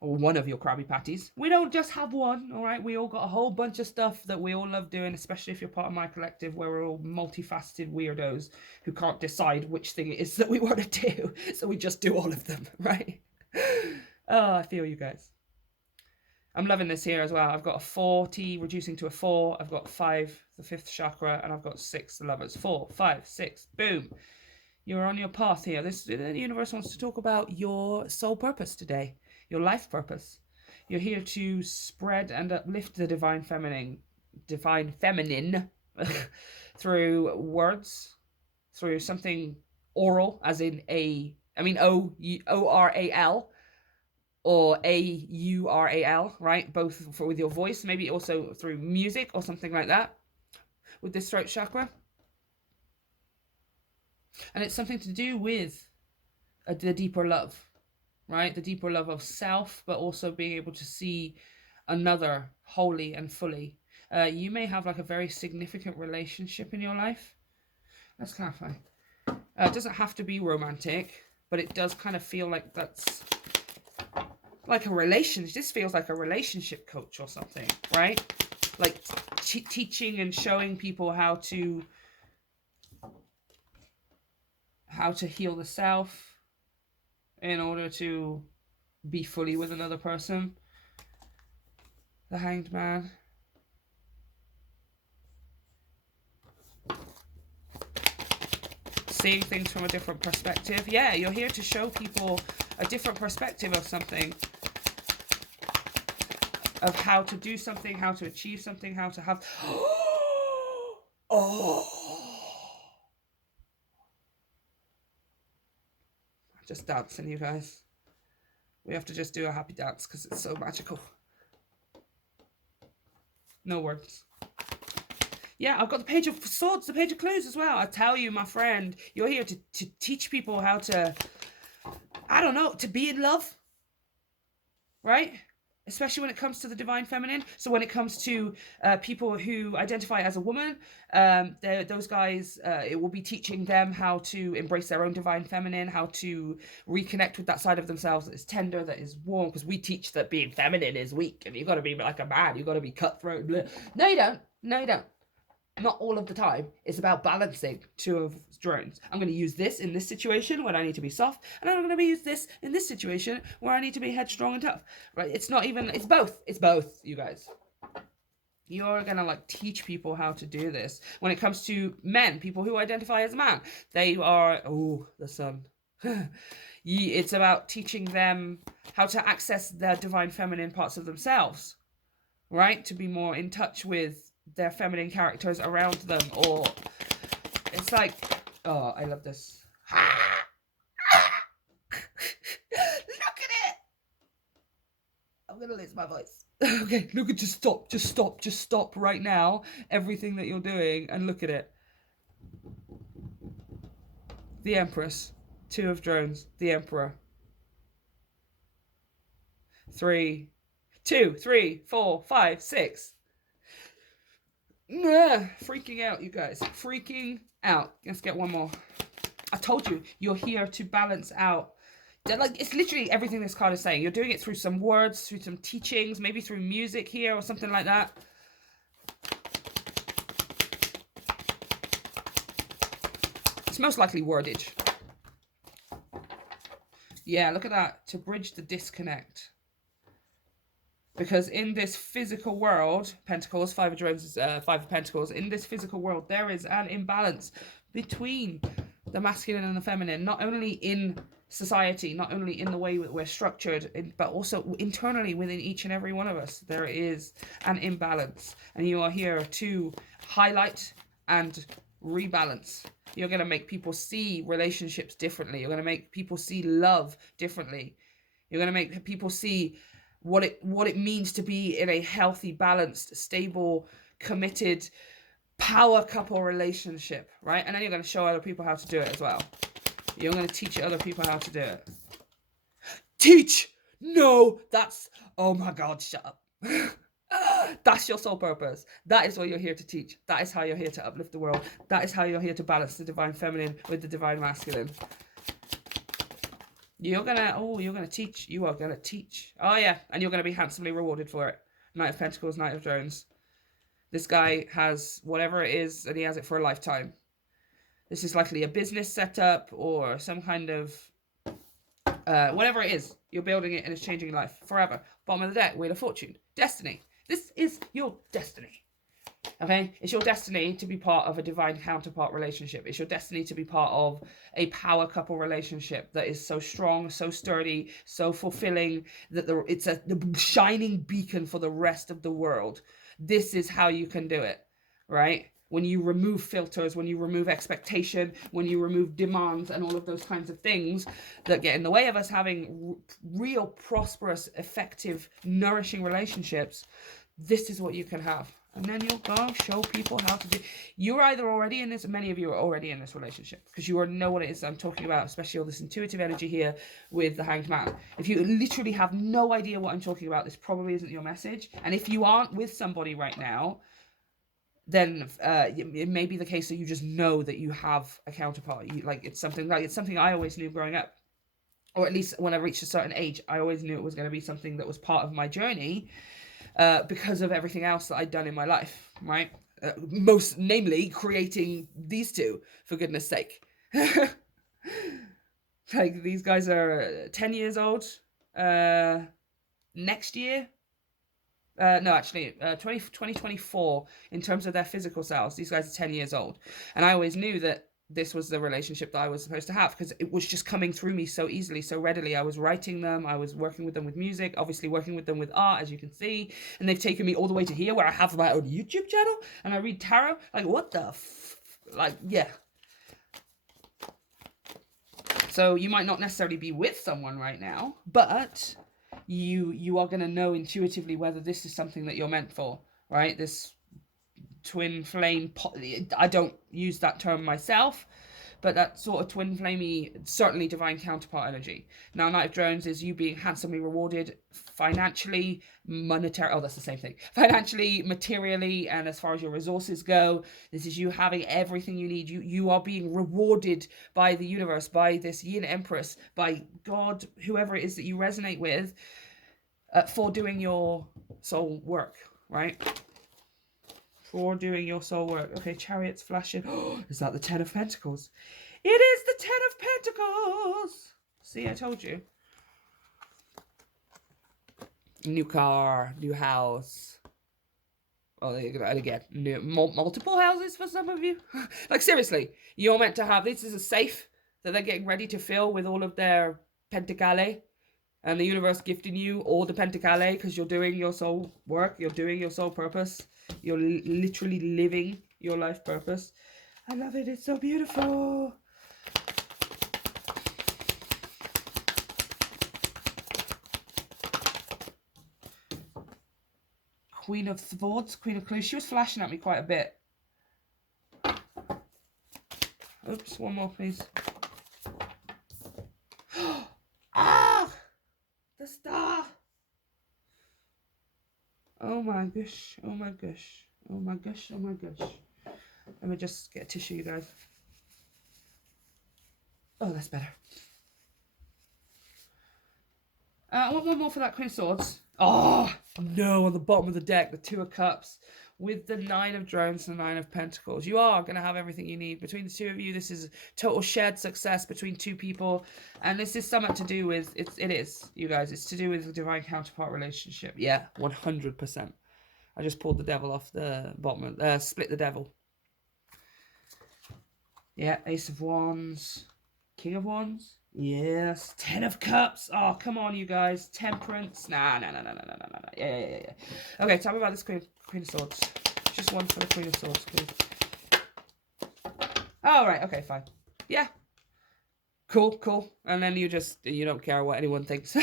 Or one of your Krabby Patties. We don't just have one, all right? We all got a whole bunch of stuff that we all love doing, especially if you're part of my collective where we're all multifaceted weirdos who can't decide which thing it is that we want to do. So we just do all of them, right? Oh, I feel you guys. I'm loving this here as well. I've got a 40 reducing to a 4. I've got 5, the 5th chakra, and I've got 6, the lovers. 4, 5, 6, boom. You're on your path here. The universe wants to talk about your soul purpose today. Your life purpose. You're here to spread and uplift the divine feminine through words, through something oral, as in O-R-A-L or A-U-R-A-L, right? Both with your voice, maybe also through music or something like that with this throat chakra. And it's something to do with the deeper love. Right? The deeper love of self, but also being able to see another wholly and fully. You may have like a very significant relationship in your life. Let's clarify. It doesn't have to be romantic, but it does kind of feel like that's like a relationship. This feels like a relationship coach or something, right? Like teaching and showing people how to heal the self in order to be fully with another person. The Hanged Man. Seeing things from a different perspective. Yeah, you're here to show people a different perspective of something. Of how to do something, how to achieve something, how to have... Oh! Just dancing, you guys. We have to just do a happy dance because it's so magical. No words. Yeah, I've got the Page of Swords, the Page of Clues as well. I tell you, my friend, you're here to teach people how to, I don't know, to be in love. Right? especially when it comes to the divine feminine. So when it comes to people who identify as a woman, those guys, it will be teaching them how to embrace their own divine feminine, how to reconnect with that side of themselves that is tender, that is warm, because we teach that being feminine is weak and you've got to be like a man, you've got to be cutthroat. Blah. No, you don't. No, you don't. Not all of the time. It's about balancing two of drones. I'm going to use this in this situation when I need to be soft, and I'm going to use this in this situation where I need to be headstrong and tough. Right? It's not even, it's both. It's both, you guys. You're going to like teach people how to do this. When it comes to men, people who identify as a man, they are, oh, the sun. It's about teaching them how to access their divine feminine parts of themselves, right? To be more in touch with their feminine characters around them, or it's like, oh, I love this. Look at it. I'm gonna lose my voice. Okay, look at, just stop right now everything that you're doing and look at it. The Empress, 2 of drones, the Emperor. 3, 2, 3, 4, 5, 6. Freaking out, you guys. Freaking out. Let's get one more. I told you, you're here to balance out. Like, it's literally everything this card is saying. You're doing it through some words, through some teachings, maybe through music here or something like that. It's most likely wordage. Yeah, look at that. To bridge the disconnect. Because in this physical world, Pentacles, 5 of Drones is 5 of Pentacles, in this physical world, there is an imbalance between the masculine and the feminine, not only in society, not only in the way that we're structured, but also internally within each and every one of us. There is an imbalance, and you are here to highlight and rebalance. You're going to make people see relationships differently. You're going to make people see love differently. You're going to make people see what it means to be in a healthy, balanced, stable, committed power couple relationship, right? And then you're going to show other people how to do it as well. You're going to teach other people how to do it. Teach! No, that's, oh my God, shut up. That's your sole purpose. That is what you're here to teach. That is how you're here to uplift the world. That is how you're here to balance the divine feminine with the divine masculine. You're gonna teach. You are gonna teach. Oh yeah, and you're gonna be handsomely rewarded for it. Knight of Pentacles, Knight of Drones. This guy has whatever it is, and he has it for a lifetime. This is likely a business setup or some kind of whatever it is. You're building it and it's changing your life forever. Bottom of the deck, Wheel of Fortune, destiny. This is your destiny. Okay, it's your destiny to be part of a divine counterpart relationship. It's your destiny to be part of a power couple relationship that is so strong, so sturdy, so fulfilling that it's the shining beacon for the rest of the world. This is how you can do it, right? When you remove filters, when you remove expectation, when you remove demands and all of those kinds of things that get in the way of us having real, prosperous, effective, nourishing relationships, this is what you can have. And then you'll go show people how to do. You're either already in this, many of you are already in this relationship because you already know what it is I'm talking about, especially all this intuitive energy here with the Hanged Man. If you literally have no idea what I'm talking about, this probably isn't your message. And if you aren't with somebody right now, then it may be the case that you just know that you have a counterpart. It's something I always knew growing up, or at least when I reached a certain age, I always knew it was going to be something that was part of my journey. Because of everything else that I'd done in my life, right? Most namely, creating these two, for goodness sake. Like, these guys are 10 years old next year. No, actually, 2024, in terms of their physical selves, these guys are 10 years old. And I always knew that this was the relationship that I was supposed to have because it was just coming through me so easily, so readily. I was writing them, I was working with them with music, obviously working with them with art, as you can see, and they've taken me all the way to here where I have my own YouTube channel and I read tarot. Like, what the yeah. So you might not necessarily be with someone right now, but you are going to know intuitively whether this is something that you're meant for, right? This twin flame, I don't use that term myself, but that sort of twin flamey, certainly divine counterpart energy. Now, Knight of Drones is you being handsomely rewarded financially, monetary. Oh, that's the same thing. Financially, materially, and as far as your resources go. This is you having everything you need. You are being rewarded by the universe, by this Yin Empress, by God, whoever it is that you resonate with, for doing your soul work, right? For doing your soul work. Okay, Chariot's flashing. Oh, is that the Ten of Pentacles? It is the Ten of Pentacles. See, I told you. New car, new house. Oh, and again, multiple houses for some of you. Like, seriously, you're meant to have, this is a safe that they're getting ready to fill with all of their pentacale. And the universe gifting you all the pentacale because you're doing your soul work. You're doing your soul purpose. You're literally living your life purpose. I love it. It's so beautiful. Queen of Swords, Queen of Clues. She was flashing at me quite a bit. Oops, one more, please. Ah! The star! Oh my gosh, oh my gosh, oh my gosh, oh my gosh. Let me just get a tissue, you guys. Oh, that's better. I want one more for that Queen of Swords. Oh, no, on the bottom of the deck, the Two of Cups with the Nine of Drones and the Nine of Pentacles. You are going to have everything you need. Between the two of you, this is total shared success between two people. And this is something to do with, it is, you guys, it's to do with the divine counterpart relationship. Yeah, 100%. I just pulled the devil off the bottom, split the devil. Yeah, Ace of Wands, King of Wands. Yes, Ten of Cups. Oh, come on, you guys. Temperance. Nah. Yeah. Okay, tell me about this Queen of Swords. Just one for the Queen of Swords, please. Oh, right. Okay, fine. Yeah. Cool. And then you don't care what anyone thinks.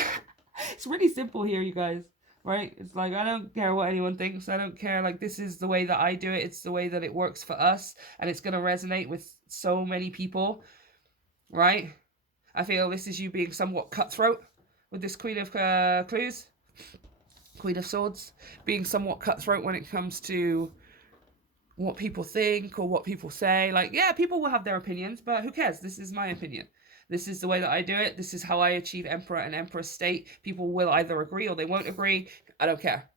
It's really simple here, you guys. Right? It's like, I don't care what anyone thinks. I don't care. Like, this is the way that I do it. It's the way that it works for us. And it's going to resonate with so many people. Right? I feel this is you being somewhat cutthroat with this Queen of Clues. Queen of Swords. Being somewhat cutthroat when it comes to what people think or what people say. Like, yeah, people will have their opinions, but who cares? This is my opinion. This is the way that I do it. This is how I achieve Emperor and Empress state. People will either agree or they won't agree. I don't care.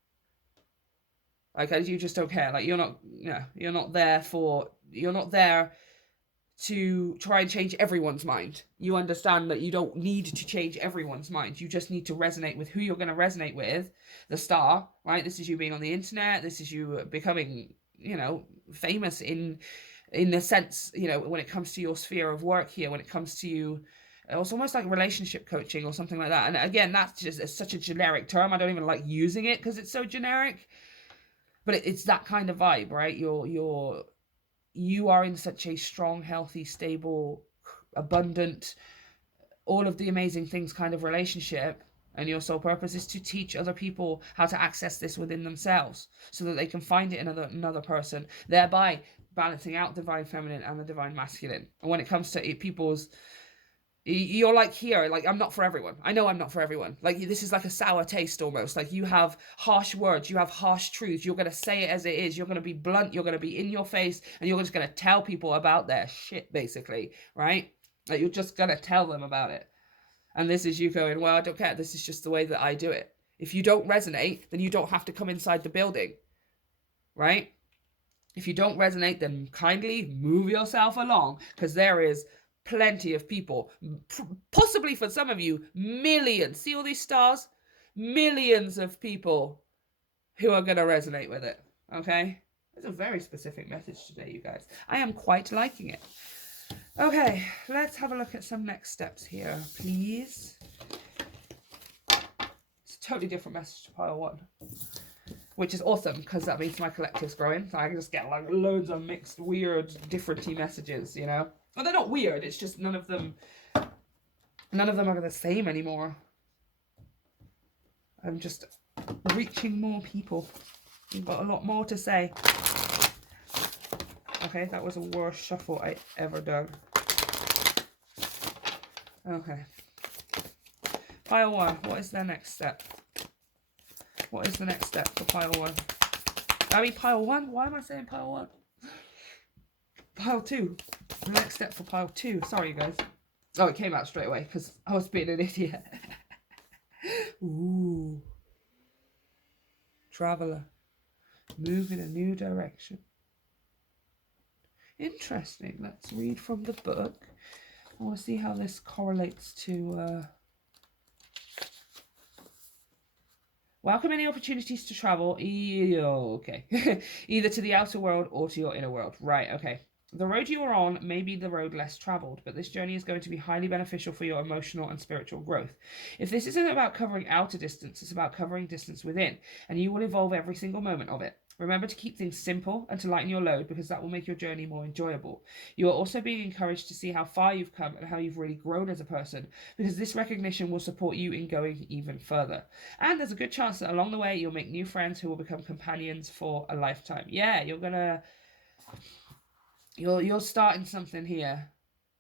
Like, you just don't care. Like, you're not there to try and change everyone's mind. You understand that you don't need to change everyone's mind. You just need to resonate with who you're going to resonate with, the star, right? This is you being on the internet. This is you becoming, famous in the sense, when it comes to your sphere of work here, when it comes to you, it's almost like relationship coaching or something like that. And again, that's just such a generic term. I don't even like using it because it's so generic, but it's that kind of vibe, right? You are in such a strong, healthy, stable, abundant, all of the amazing things kind of relationship. And your sole purpose is to teach other people how to access this within themselves so that they can find it in another person, thereby balancing out divine feminine and the divine masculine. And when it comes to people's, you're like here, like, I'm not for everyone. I know I'm not for everyone. Like, this is like a sour taste almost. Like, you have harsh words, you have harsh truths. You're going to say it as it is. You're going to be blunt. You're going to be in your face, and you're just going to tell people about their shit, basically, right? Like, you're just going to tell them about it. And this is you going, well, I don't care. This is just the way that I do it. If you don't resonate, then you don't have to come inside the building, right? If you don't resonate, then kindly move yourself along, because there is plenty of people, possibly for some of you, millions. See all these stars? Millions of people who are going to resonate with it, okay? It's a very specific message today, you guys. I am quite liking it. Okay, let's have a look at some next steps here, please. It's a totally different message to pile one, which is awesome because that means my collective's growing. So I can just get like loads of mixed, weird, different-y messages, Well, they're not weird. It's just none of them are the same anymore. I'm just reaching more people. You've got a lot more to say. Okay, that was the worst shuffle I ever done. Okay. Pile 1, what is their next step? What is the next step for pile 1? I mean pile 1? Why am I saying pile 1? Pile 2. The next step for pile 2. Sorry, guys. Oh, it came out straight away because I was being an idiot. Ooh. Traveler. Move in a new direction. Interesting. Let's read from the book. I want to see how this correlates to... Welcome any opportunities to travel. Okay. Either to the outer world or to your inner world. Right, okay. The road you are on may be the road less traveled, but this journey is going to be highly beneficial for your emotional and spiritual growth. If this isn't about covering outer distance, it's about covering distance within, and you will evolve every single moment of it. Remember to keep things simple and to lighten your load because that will make your journey more enjoyable. You are also being encouraged to see how far you've come and how you've really grown as a person because this recognition will support you in going even further. And there's a good chance that along the way you'll make new friends who will become companions for a lifetime. Yeah, you're starting something here.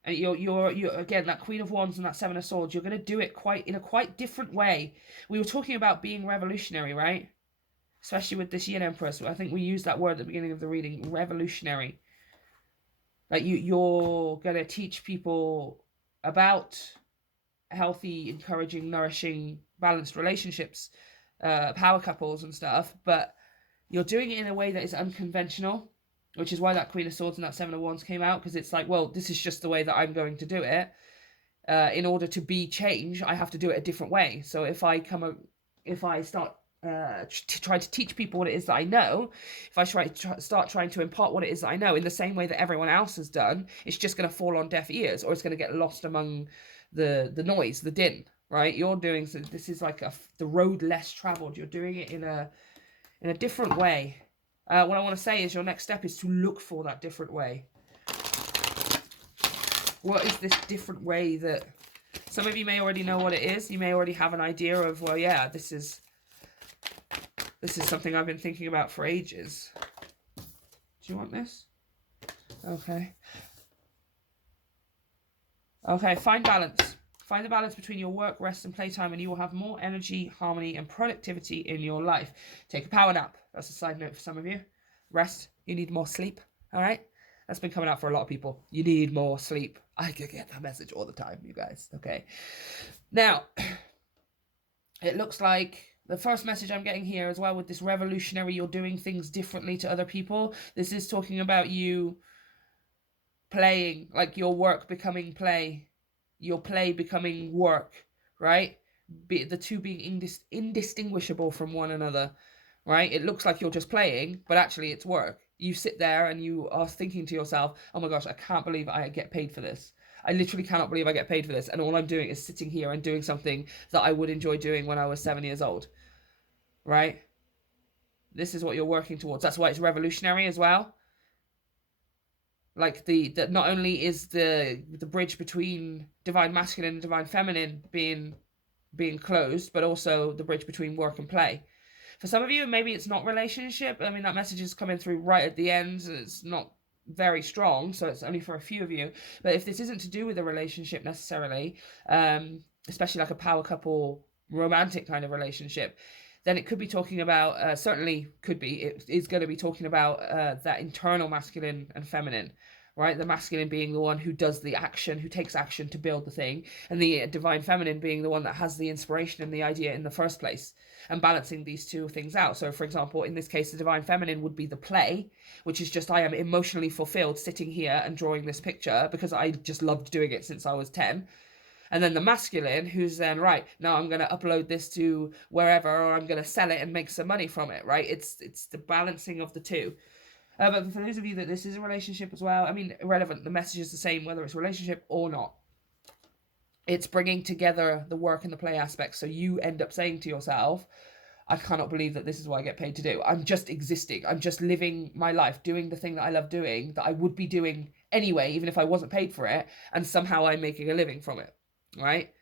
And you're again, that Queen of Wands and that Seven of Swords, you're going to do it in a quite different way. We were talking about being revolutionary, right? Especially with this Yin Empress. I think we used that word at the beginning of the reading, revolutionary. Like you're going to teach people about healthy, encouraging, nourishing, balanced relationships, power couples and stuff, but you're doing it in a way that is unconventional, which is why that Queen of Swords and that Seven of Wands came out, because it's like, well, this is just the way that I'm going to do it. In order to be change, I have to do it a different way. So if I start to try to teach people what it is that I know, if I start trying to impart what it is that I know in the same way that everyone else has done, it's just going to fall on deaf ears, or it's going to get lost among the noise, the din, right? You're doing, so this is like the road less traveled. You're doing it in a different way. What I want to say is your next step is to look for that different way. What is this different way that some of you may already know what it is? You may already have an idea of, well, yeah, this is something I've been thinking about for ages. Do you want this? Okay. Okay, find balance. Find the balance between your work, rest, and playtime, and you will have more energy, harmony, and productivity in your life. Take a power nap. That's a side note for some of you. Rest. You need more sleep. All right? That's been coming out for a lot of people. You need more sleep. I get that message all the time, you guys. Okay. Now, it looks like the first message I'm getting here as well with this revolutionary, you're doing things differently to other people. This is talking about you playing, like your work becoming play, your play becoming work, right? The two being indistinguishable from one another, right? It looks like you're just playing, but actually it's work. You sit there and you are thinking to yourself, oh my gosh, I can't believe I get paid for this. I literally cannot believe I get paid for this. And all I'm doing is sitting here and doing something that I would enjoy doing when I was 7 years old, right? This is what you're working towards. That's why it's revolutionary as well. Like that not only is the bridge between divine masculine and divine feminine being closed, but also the bridge between work and play. For some of you, maybe it's not relationship. I mean, that message is coming through right at the end. It's not very strong, so it's only for a few of you. But if this isn't to do with a relationship necessarily, especially like a power couple, romantic kind of relationship, then it could be talking about, certainly could be, it is going to be talking about that internal masculine and feminine, right? The masculine being the one who does the action, who takes action to build the thing, and the divine feminine being the one that has the inspiration and the idea in the first place, and balancing these two things out. So, for example, in this case, the divine feminine would be the play, which is just I am emotionally fulfilled sitting here and drawing this picture because I just loved doing it since I was 10. And then the masculine, who's then, right, now I'm going to upload this to wherever, or I'm going to sell it and make some money from it, right? It's the balancing of the two. But for those of you that this is a relationship as well, I mean, irrelevant, the message is the same whether it's a relationship or not. It's bringing together the work and the play aspects. So you end up saying to yourself, I cannot believe that this is what I get paid to do. I'm just existing. I'm just living my life, doing the thing that I love doing, that I would be doing anyway, even if I wasn't paid for it. And somehow I'm making a living from it, right?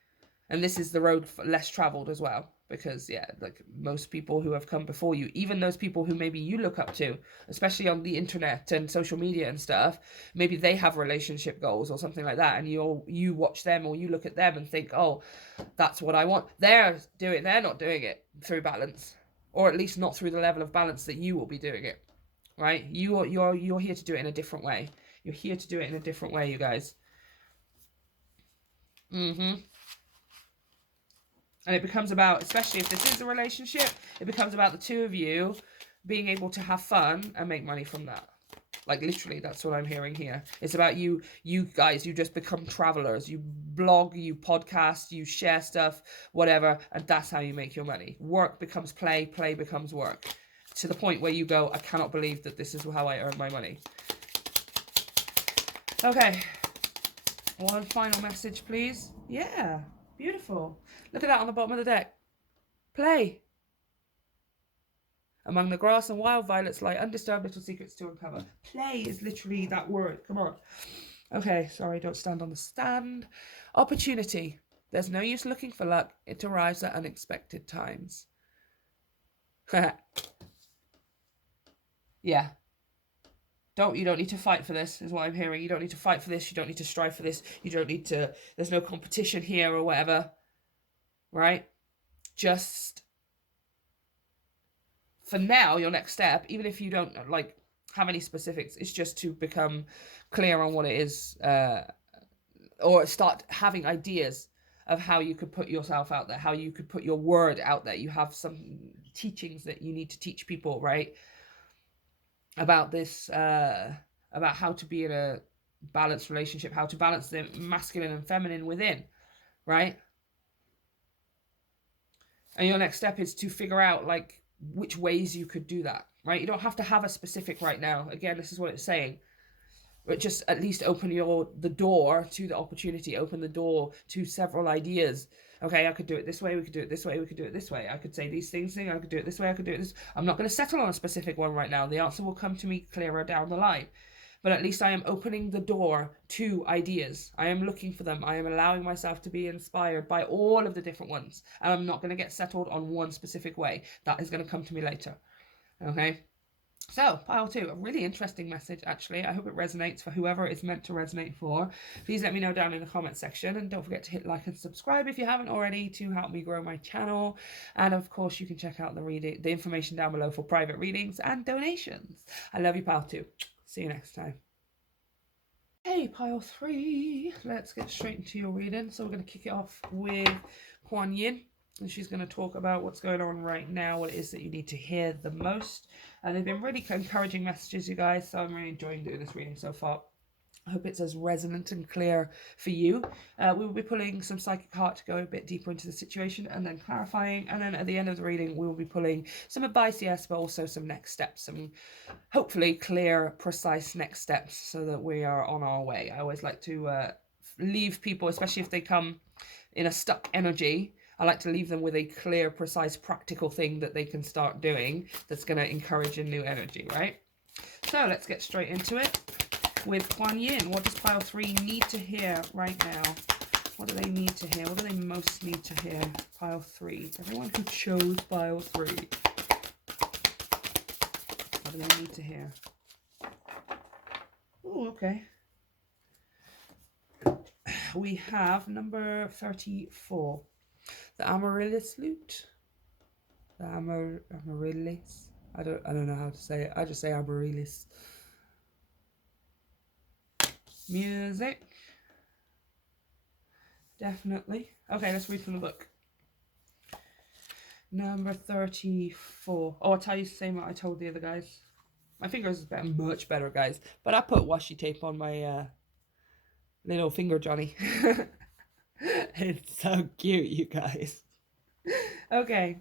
And this is the road less traveled as well. because yeah, like most people who have come before you, even those people who maybe you look up to, especially on the internet and social media and stuff, maybe they have relationship goals or something like that, and you watch them or you look at them and think, oh, that's what I want. They're not doing it through balance, or at least not through the level of balance that you will be doing it, right? You're here to do it in a different way. You're here to do it in a different way, you guys. And it becomes about, especially if this is a relationship, it becomes about the two of you being able to have fun and make money from that. Like literally, that's what I'm hearing here. It's about you guys, you just become travelers. You blog, you podcast, you share stuff, whatever, and that's how you make your money. Work becomes play, play becomes work. To the point where you go, I cannot believe that this is how I earn my money. Okay. One final message, please. Yeah. Beautiful. Look at that on the bottom of the deck. Play. Among the grass and wild violets lie undisturbed little secrets to uncover. Play is literally that word. Come on. Okay, sorry, don't stand on the stand. Opportunity. There's no use looking for luck. It arrives at unexpected times. Yeah. You don't need to fight for this, is what I'm hearing. You don't need to fight for this. You don't need to strive for this. You don't need to, there's no competition here or whatever. Right? Just, for now, your next step, even if you don't, like, have any specifics, is just to become clear on what it is, or start having ideas of how you could put yourself out there, how you could put your word out there. You have some teachings that you need to teach people, right? About this, about how to be in a balanced relationship, how to balance the masculine and feminine within, right? And your next step is to figure out, like, which ways you could do that, right? You don't have to have a specific right now. Again, this is what it's saying. But just at least open the door to the opportunity, open the door to several ideas. Okay, I could do it this way, we could do it this way, we could do it this way. I could say these things, I could do it this way, I could do it this. I'm not going to settle on a specific one right now. The answer will come to me clearer down the line. But at least I am opening the door to ideas. I am looking for them. I am allowing myself to be inspired by all of the different ones. And I'm not going to get settled on one specific way. That is going to come to me later. Okay? So, pile 2, a really interesting message, actually. I hope it resonates for whoever it's meant to resonate for. Please let me know down in the comment section, and don't forget to hit like and subscribe if you haven't already to help me grow my channel. And of course, you can check out the information down below for private readings and donations. I love you, pile 2. See you next time. Hey, pile 3, let's get straight into your reading. So we're going to kick it off with Kuan Yin. And she's going to talk about what's going on right now, what it is that you need to hear the most. And they've been really encouraging messages, you guys, so I'm really enjoying doing this reading so far. I hope it's as resonant and clear for you. We will be pulling some psychic heart to go a bit deeper into the situation and then clarifying. And then at the end of the reading, we will be pulling some advice, yes, but also some next steps, some hopefully clear, precise next steps so that we are on our way. I always like to leave people, especially if they come in a stuck energy, I like to leave them with a clear, precise, practical thing that they can start doing that's going to encourage a new energy, right? So let's get straight into it with Kuan Yin. What does pile 3 need to hear right now? What do they need to hear? What do they most need to hear? Pile 3. Everyone who chose pile 3. What do they need to hear? Oh, okay. We have number 34. The Amaryllis lute. The Amaryllis. I don't know how to say it. I just say Amaryllis. Music. Definitely. Okay, let's read from the book. Number 34. Oh, I'll tell you the same what I told the other guys. My fingers is better, much better, guys. But I put washi tape on my little finger Johnny. It's so cute, you guys. Okay.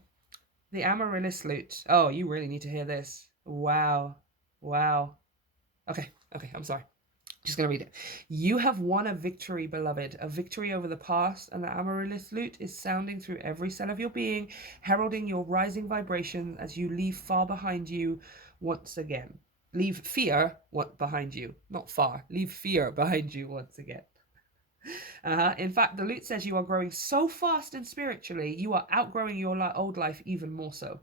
The Amaryllis lute. Oh, you really need to hear this. Wow. Wow. Okay, I'm sorry. Just going to read it. You have won a victory, beloved, a victory over the past, and the Amaryllis lute is sounding through every cell of your being, heralding your rising vibration as you leave far behind you once again. Leave fear behind you, not far. Leave fear behind you once again. In fact, the lute says you are growing so fast and spiritually, you are outgrowing your old life even more so.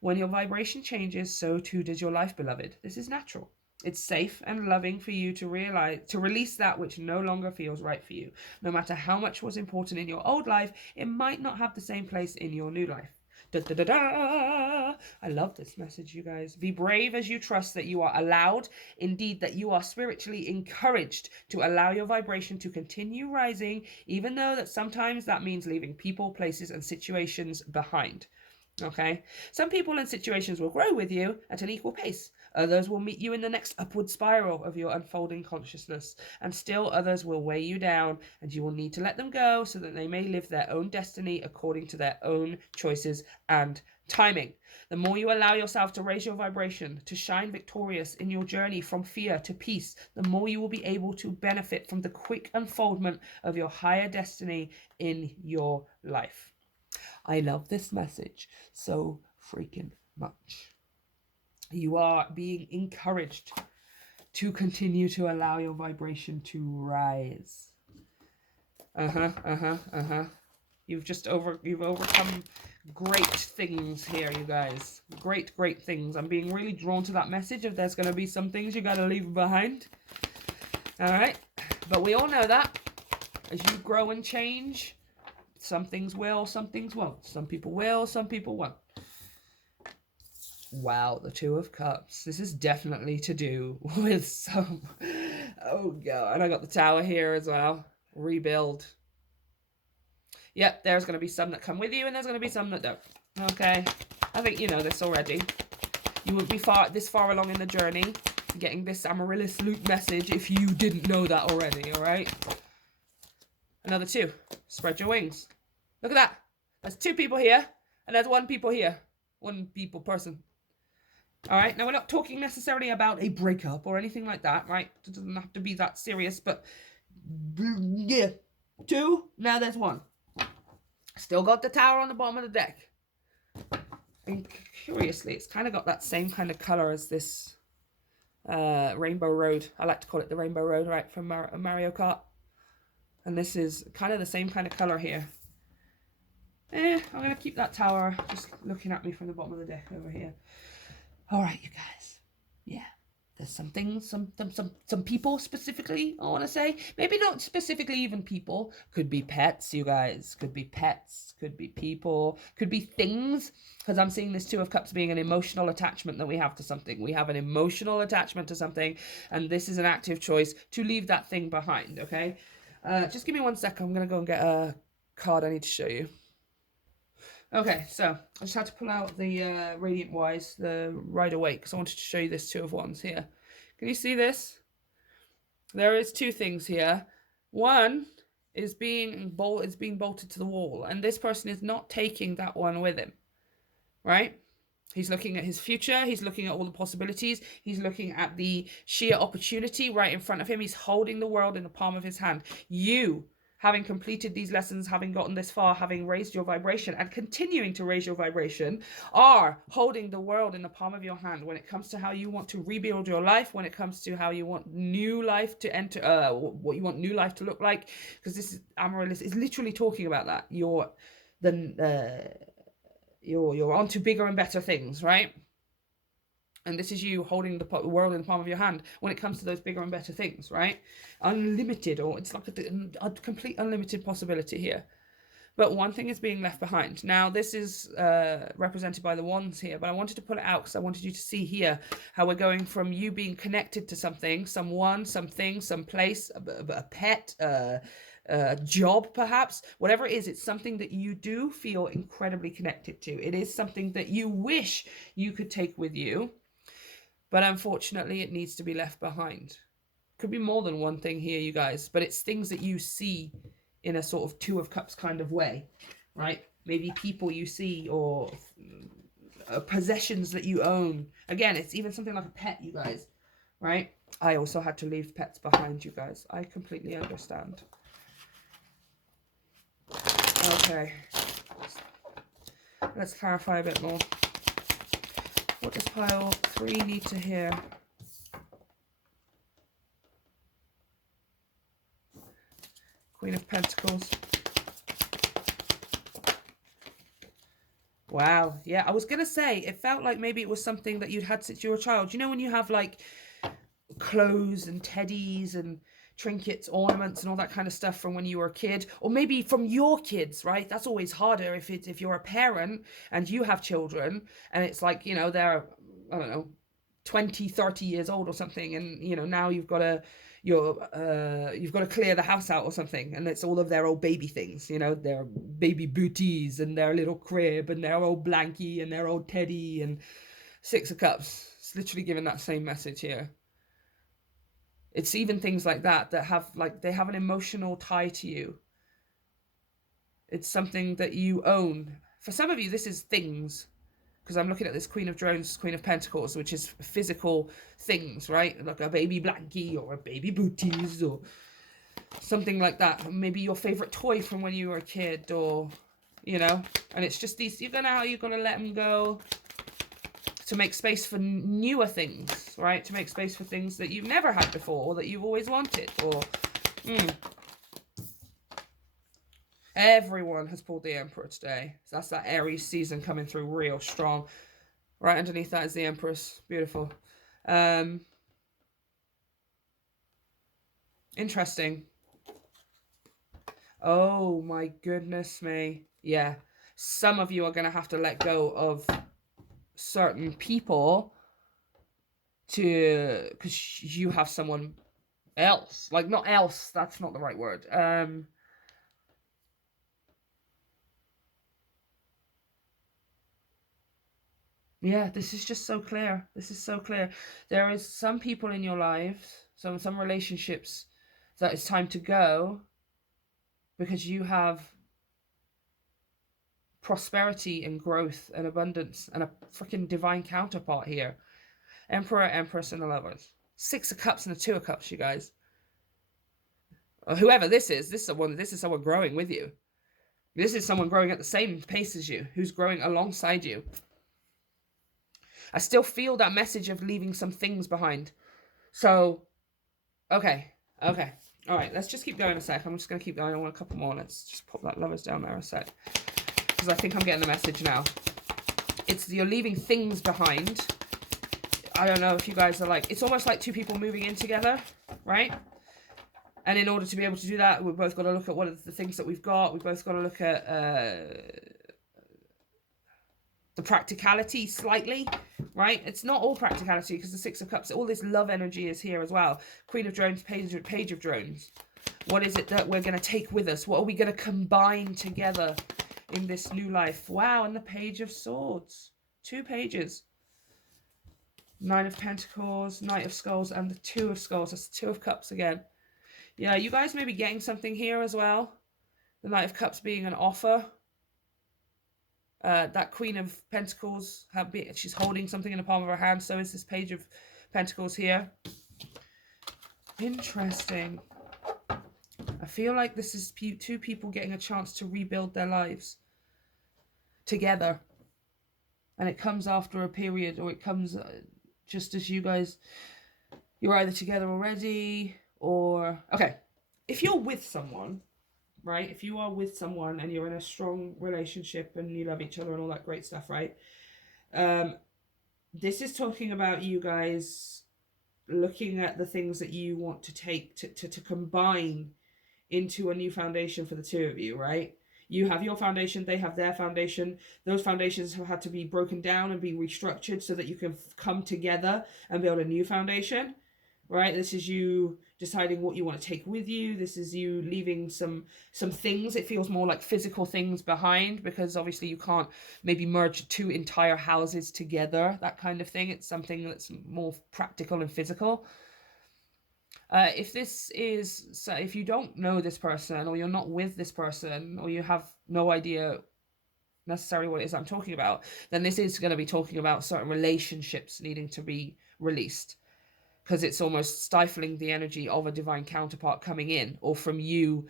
When your vibration changes, so too does your life, beloved. This is natural. It's safe and loving for you to release that which no longer feels right for you. No matter how much was important in your old life, it might not have the same place in your new life. Da, da, da, da. I love this message, you guys. Be brave as you trust that you are allowed, indeed, that you are spiritually encouraged to allow your vibration to continue rising, even though that sometimes that means leaving people, places, and situations behind. Okay? Some people and situations will grow with you at an equal pace. Others will meet you in the next upward spiral of your unfolding consciousness, and still others will weigh you down, and you will need to let them go so that they may live their own destiny according to their own choices and timing. The more you allow yourself to raise your vibration, to shine victorious in your journey from fear to peace, the more you will be able to benefit from the quick unfoldment of your higher destiny in your life. I love this message so freaking much. You are being encouraged to continue to allow your vibration to rise. You've overcome great things here, you guys. Great things. I'm being really drawn to that message of there's going to be some things you got to leave behind. All right. But we all know that as you grow and change, some things will, some things won't. Some people will, some people won't. Wow, the Two of Cups. This is definitely to do with some... Oh, God. And I got the Tower here as well. Rebuild. Yep, there's going to be some that come with you, and there's going to be some that don't. Okay? I think you know this already. You wouldn't be this far along in the journey getting this Amaryllis Lute message if you didn't know that already, all right? Another 2. Spread your wings. Look at that. There's 2 people here, and there's 1 people here. 1 person. All right, now we're not talking necessarily about a breakup or anything like that, right? It doesn't have to be that serious, but yeah, 2, now there's 1. Still got the Tower on the bottom of the deck. And curiously, it's kind of got that same kind of color as this Rainbow Road. I like to call it the Rainbow Road, right, from Mario Kart. And this is kind of the same kind of color here. I'm going to keep that Tower just looking at me from the bottom of the deck over here. All right, you guys. Yeah, there's some things, some people specifically, I want to say. Maybe not specifically even people. Could be pets, you guys. Could be pets. Could be people. Could be things. Because I'm seeing this 2 of Cups being an emotional attachment that we have to something. We have an emotional attachment to something. And this is an active choice to leave that thing behind, okay? Just give me 1 second. I'm going to go and get a card I need to show you. Okay, so I just had to pull out the Radiant Wise, the Rider Waite, because I wanted to show you this 2 of Wands here. Can you see this? There is 2 things here. One is being bolted to the wall, and this person is not taking that one with him, right? He's looking at his future. He's looking at all the possibilities. He's looking at the sheer opportunity right in front of him. He's holding the world in the palm of his hand. You, having completed these lessons, having gotten this far, having raised your vibration and continuing to raise your vibration, are holding the world in the palm of your hand when it comes to how you want to rebuild your life, when it comes to how you want new life to enter, what you want new life to look like. Because this is, Amaryllis is literally talking about that. You're on to bigger and better things, right? And this is you holding the world in the palm of your hand when it comes to those bigger and better things, right? Unlimited, or it's like a complete unlimited possibility here. But one thing is being left behind. Now, this is represented by the wands here, but I wanted to pull it out because I wanted you to see here how we're going from you being connected to something, someone, something, some place, a pet, a job perhaps, whatever it is, it's something that you do feel incredibly connected to. It is something that you wish you could take with you, but unfortunately it needs to be left behind. Could be more than one thing here, you guys, but it's things that you see in a sort of 2 of Cups kind of way, right? Maybe people you see, or possessions that you own. Again, it's even something like a pet, you guys, right? I also had to leave pets behind, you guys. I completely understand. Okay, let's clarify a bit more. What does pile 3 need to hear? Queen of Pentacles. Wow. Yeah, I was going to say, it felt like maybe it was something that you'd had since you were a child. You know, when you have like clothes and teddies and trinkets, ornaments and all that kind of stuff from when you were a kid, or maybe from your kids, right? That's always harder if you're a parent and you have children and it's like, you know, they're, I don't know, 20, 30 years old or something, and you know, now you've got to clear the house out or something, and it's all of their old baby things, you know, their baby booties and their little crib and their old blankie and their old teddy. And Six of Cups, it's literally giving that same message here. It's even things like that have like, they have an emotional tie to you. It's something that you own. For some of you, this is things, because I'm looking at this Queen of Drones, Queen of Pentacles, which is physical things, right? Like a baby blankie or a baby booties or something like that. Maybe your favorite toy from when you were a kid, or, you know, and it's just these, you're gonna let them go to make space for newer things, right? To make space for things that you've never had before or that you've always wanted, or everyone has pulled the Emperor today. So that's that Aries season coming through real strong. Right underneath that is the Empress. Beautiful. Interesting. Oh my goodness me. Yeah. Some of you are going to have to let go of certain people because you have someone else. Like, not else, that's not the right word. Yeah, this is just so clear. This is so clear. There is some people in your lives, some relationships that it's time to go because you have prosperity and growth and abundance and a freaking divine counterpart here. Emperor, Empress, and the Lovers. Six of Cups and the Two of Cups, you guys. Or whoever this is someone growing with you. This is someone growing at the same pace as you, who's growing alongside you. I still feel that message of leaving some things behind. So, okay. All right, let's just keep going a sec. I'm just going to keep going. I want a couple more. Let's just pop that Lovers down there a sec. Because I think I'm getting the message now. It's you're leaving things behind. I don't know if you guys are like, it's almost like two people moving in together, right? And in order to be able to do that, we've both got to look at what are the things that we've got. We've both got to look at the practicality slightly, right? It's not all practicality because the Six of Cups, all this love energy is here as well. Queen of Drones, Page of Drones. What is it that we're going to take with us? What are we going to combine together in this new life? Wow, and the Page of Swords. 2 pages. Nine of Pentacles, Knight of Skulls, and the Two of Skulls. That's the Two of Cups again. Yeah, you guys may be getting something here as well. The Knight of Cups being an offer. That Queen of Pentacles, she's holding something in the palm of her hand. So is this Page of Pentacles here. Interesting. I feel like this is two people getting a chance to rebuild their lives together. And it comes after a period, or it comes just as you're either together already or... Okay, if you're with someone, right? If you are with someone and you're in a strong relationship and you love each other and all that great stuff, right? This is talking about you guys looking at the things that you want to take to combine into a new foundation for the two of you, right? You have your foundation, they have their foundation. Those foundations have had to be broken down and be restructured so that you can come together and build a new foundation, right? This is you deciding what you want to take with you. This is you leaving some things. It feels more like physical things behind because obviously you can't maybe merge 2 entire houses together, that kind of thing. It's something that's more practical and physical. If you don't know this person, or you're not with this person, or you have no idea necessarily what it is I'm talking about, then this is going to be talking about certain relationships needing to be released, because it's almost stifling the energy of a divine counterpart coming in, or from you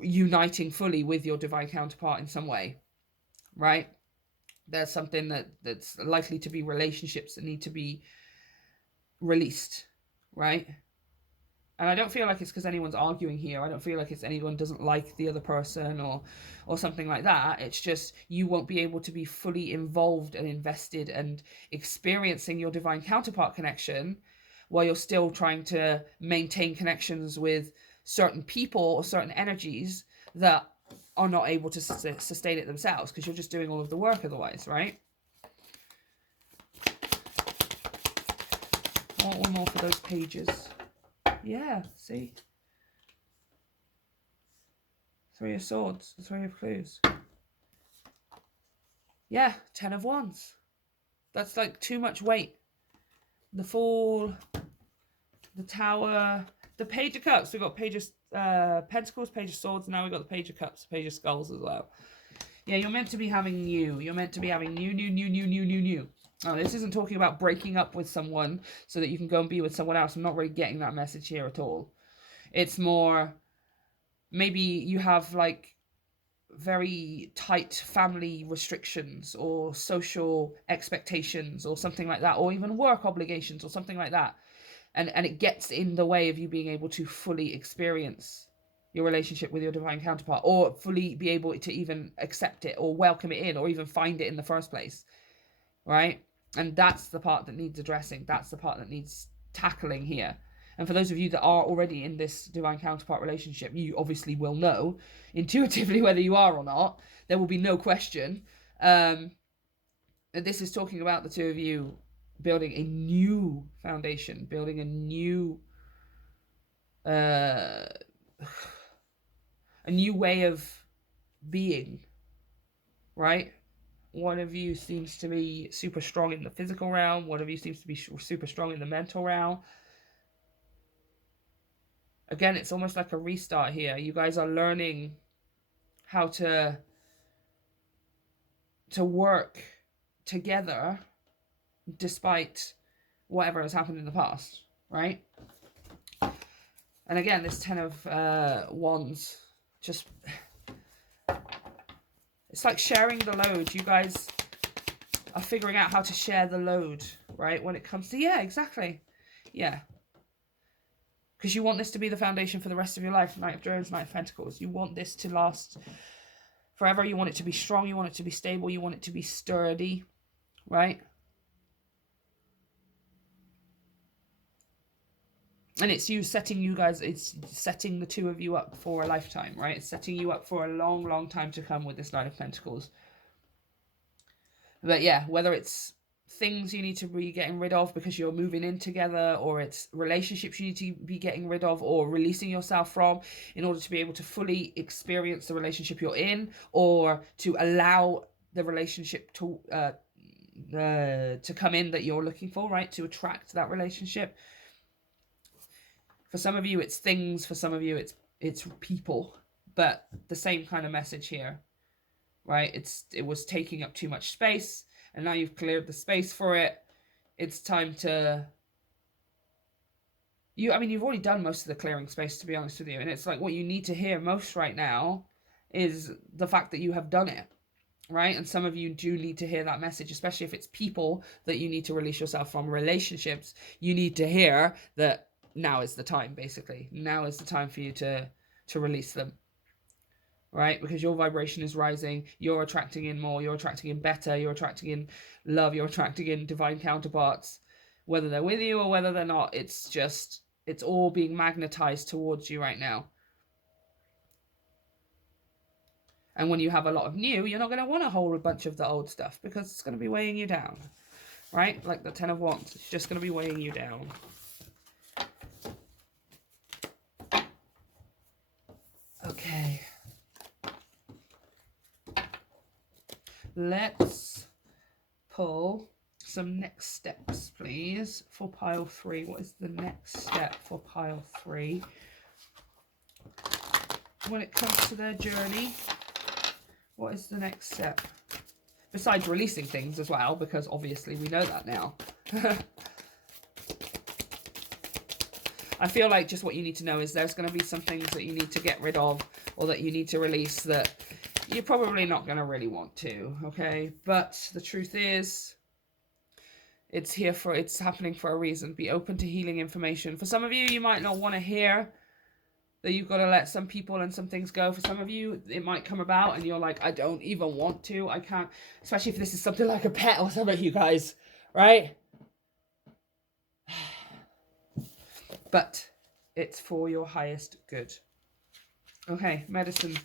uniting fully with your divine counterpart in some way, right? There's something that's likely to be relationships that need to be released, right? And I don't feel like it's because anyone's arguing here. I don't feel like it's anyone doesn't like the other person or something like that. It's just you won't be able to be fully involved and invested and experiencing your divine counterpart connection while you're still trying to maintain connections with certain people or certain energies that are not able to sustain it themselves, because you're just doing all of the work otherwise, right? I want one more for those pages. Yeah, see? Three of Swords, the Three of Clues. Yeah, 10 of Wands. That's like too much weight. The Fool, the Tower, the Page of Cups. We've got Page of Pentacles, Page of Swords, and now we've got the Page of Cups, Page of Skulls as well. Yeah, you're meant to be having new. You're meant to be having new. Oh, this isn't talking about breaking up with someone so that you can go and be with someone else. I'm not really getting that message here at all. It's more, maybe you have like very tight family restrictions or social expectations or something like that, or even work obligations or something like that. And it gets in the way of you being able to fully experience your relationship with your divine counterpart, or fully be able to even accept it or welcome it in, or even find it in the first place, right? And that's the part that needs addressing. That's the part that needs tackling here. And for those of you that are already in this divine counterpart relationship, you obviously will know intuitively whether you are or not. There will be no question. This is talking about the two of you building a new foundation, building a new way of being, right? One of you seems to be super strong in the physical realm. One of you seems to be super strong in the mental realm. Again, it's almost like a restart here. You guys are learning how to work together despite whatever has happened in the past, right? And again, this 10 of Wands, just, it's like sharing the load. You guys are figuring out how to share the load, right? When it comes to, yeah, exactly. Yeah. Because you want this to be the foundation for the rest of your life. Knight of Drones, Knight of Pentacles. You want this to last forever. You want it to be strong. You want it to be stable. You want it to be sturdy, right? And it's you setting you guys, it's setting the two of you up for a lifetime, right? It's setting you up for a long, long time to come with this Knight of Pentacles. But yeah, whether it's things you need to be getting rid of because you're moving in together, or it's relationships you need to be getting rid of or releasing yourself from in order to be able to fully experience the relationship you're in, or to allow the relationship to come in that you're looking for, right? To attract that relationship. For some of you, it's things. For some of you, it's people. But the same kind of message here, right? It was taking up too much space, and now you've cleared the space for it. It's time to... I mean, you've already done most of the clearing space, to be honest with you. And it's like what you need to hear most right now is the fact that you have done it, right? And some of you do need to hear that message, especially if it's people that you need to release yourself from, relationships. You need to hear that now is the time, basically. Now is the time for you to release them, right? Because your vibration is rising. You're attracting in more. You're attracting in better. You're attracting in love. You're attracting in divine counterparts, whether they're with you or whether they're not. It's just, it's all being magnetized towards you right now. And when you have a lot of new, you're not going to want to hold a bunch of the old stuff because it's going to be weighing you down, right? Like the 10 of Wands, it's just going to be weighing you down. Okay. Let's pull some next steps, please, for pile 3. What is the next step for pile 3? When it comes to their journey, what is the next step? Besides releasing things as well, because obviously we know that now. I feel like just what you need to know is there's going to be some things that you need to get rid of, or that you need to release that you're probably not going to really want to, okay? But the truth is, It's here for, it's happening for a reason. Be open to healing information. For some of you, you might not want to hear that you've got to let some people and some things go. For some of you, it might come about and you're like, I don't even want to. I can't. Especially if this is something like a pet or something, you guys. Right? But it's for your highest good. Okay, medicine.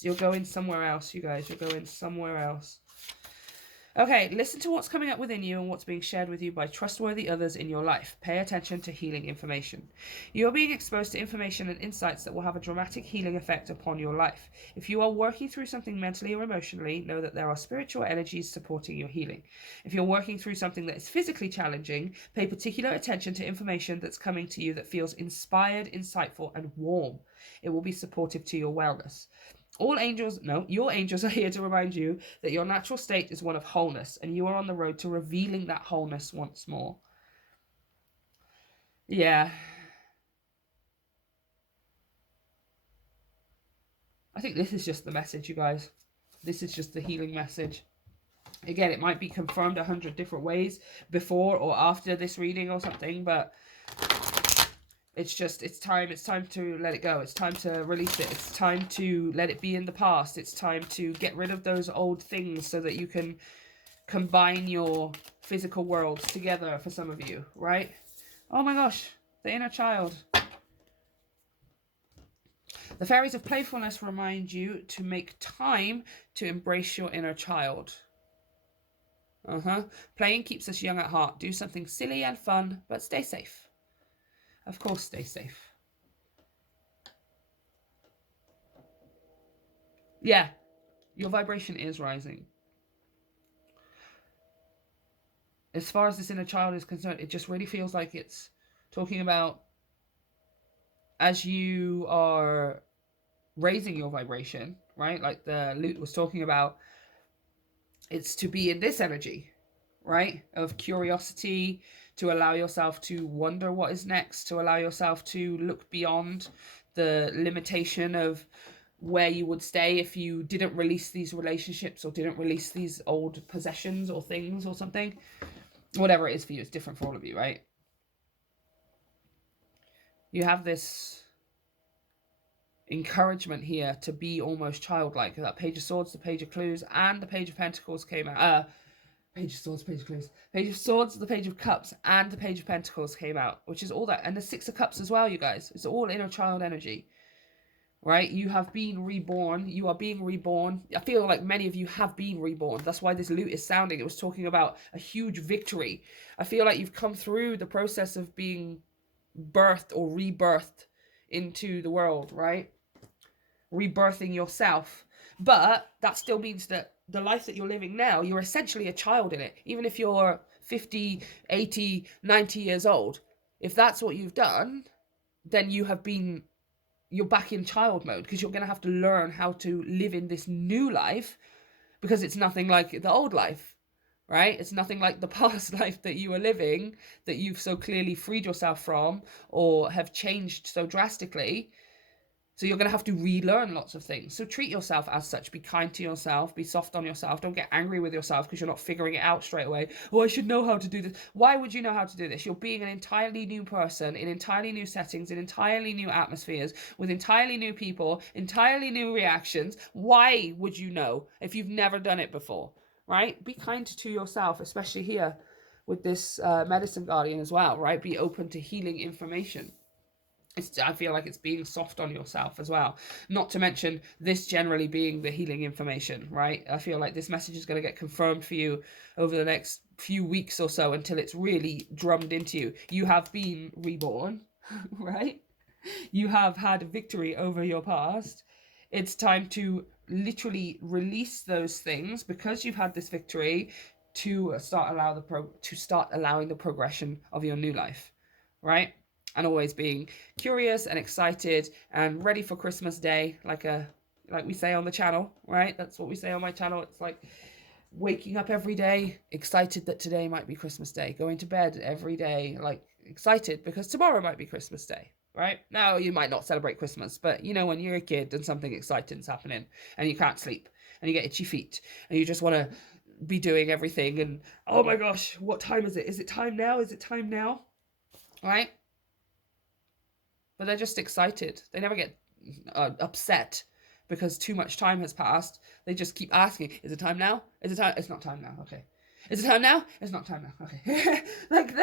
You're going somewhere else, you guys. You're going somewhere else. Okay, listen to what's coming up within you and what's being shared with you by trustworthy others in your life. Pay attention to healing information. You are being exposed to information and insights that will have a dramatic healing effect upon your life. If you are working through something mentally or emotionally, know that there are spiritual energies supporting your healing. If you're working through something that is physically challenging, pay particular attention to information that's coming to you that feels inspired, insightful, and warm. It will be supportive to your wellness. Your angels are here to remind you that your natural state is one of wholeness, and you are on the road to revealing that wholeness once more. Yeah. I think this is just the message, you guys. This is just the healing message. Again, it might be confirmed 100 different ways before or after this reading or something, but it's time to let it go. It's time to release it. It's time to let it be in the past. It's time to get rid of those old things so that you can combine your physical worlds together for some of you, right? Oh my gosh, the inner child. The fairies of playfulness remind you to make time to embrace your inner child. Playing keeps us young at heart. Do something silly and fun, but stay safe. Of course, stay safe. Yeah, your vibration is rising. As far as this inner child is concerned, it just really feels like it's talking about as you are raising your vibration, right? Like the lute was talking about, it's to be in this energy, right? Of curiosity, to allow yourself to wonder what is next, to allow yourself to look beyond the limitation of where you would stay if you didn't release these relationships or didn't release these old possessions or things or something. Whatever it is for you, it's different for all of you, right? You have this encouragement here to be almost childlike. That Page of Swords, the Page of Clues, and the Page of Pentacles came out. Page of Swords, Page of Clues, Page of Swords, the Page of Cups, and the Page of Pentacles came out, which is all that. And the Six of Cups as well, you guys. It's all inner child energy, right? You have been reborn. You are being reborn. I feel like many of you have been reborn. That's why this lute is sounding. It was talking about a huge victory. I feel like you've come through the process of being birthed or rebirthed into the world, right? Rebirthing yourself. But that still means that the life that you're living now, you're essentially a child in it. Even if you're 50, 80, 90 years old, if that's what you've done, then you're back in child mode, because you're going to have to learn how to live in this new life, because it's nothing like the old life, right? It's nothing like the past life that you were living, that you've so clearly freed yourself from or have changed so drastically. So you're going to have to relearn lots of things. So treat yourself as such. Be kind to yourself. Be soft on yourself. Don't get angry with yourself because you're not figuring it out straight away. Oh, I should know how to do this. Why would you know how to do this? You're being an entirely new person in entirely new settings, in entirely new atmospheres, with entirely new people, entirely new reactions. Why would you know if you've never done it before, right? Be kind to yourself, especially here with this medicine guardian as well, right? Be open to healing information. I feel like it's being soft on yourself as well. Not to mention this generally being the healing information, right? I feel like this message is going to get confirmed for you over the next few weeks or so until it's really drummed into you. You have been reborn, right? You have had a victory over your past. It's time to literally release those things because you've had this victory to start allowing the progression of your new life, right? And always being curious and excited and ready for Christmas Day, like we say on the channel, right? That's what we say on my channel. It's like waking up every day, excited that today might be Christmas Day. Going to bed every day, like excited because tomorrow might be Christmas Day, right? Now, you might not celebrate Christmas, but you know, when you're a kid and something exciting's happening and you can't sleep and you get itchy feet and you just want to be doing everything and, oh my gosh, what time is it? Is it time now? Is it time now? Right? But they're just excited. They never get upset because too much time has passed. They just keep asking, is it time now? Is it time? It's not time now. Okay. Is it time now? It's not time now. Okay. Like,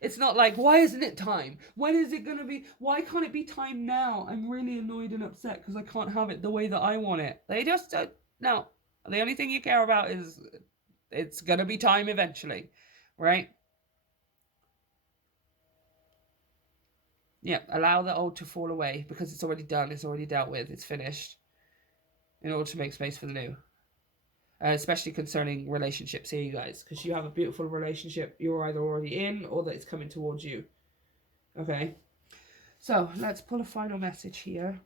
it's not like, why isn't it time? When is it going to be? Why can't it be time now? I'm really annoyed and upset because I can't have it the way that I want it. They just don't. No. The only thing you care about is it's going to be time eventually. Right? Yeah, allow the old to fall away because it's already done, it's already dealt with, it's finished, in order to make space for the new. Especially concerning relationships here, you guys, because you have a beautiful relationship you're either already in or that it's coming towards you. Okay, so let's pull a final message here.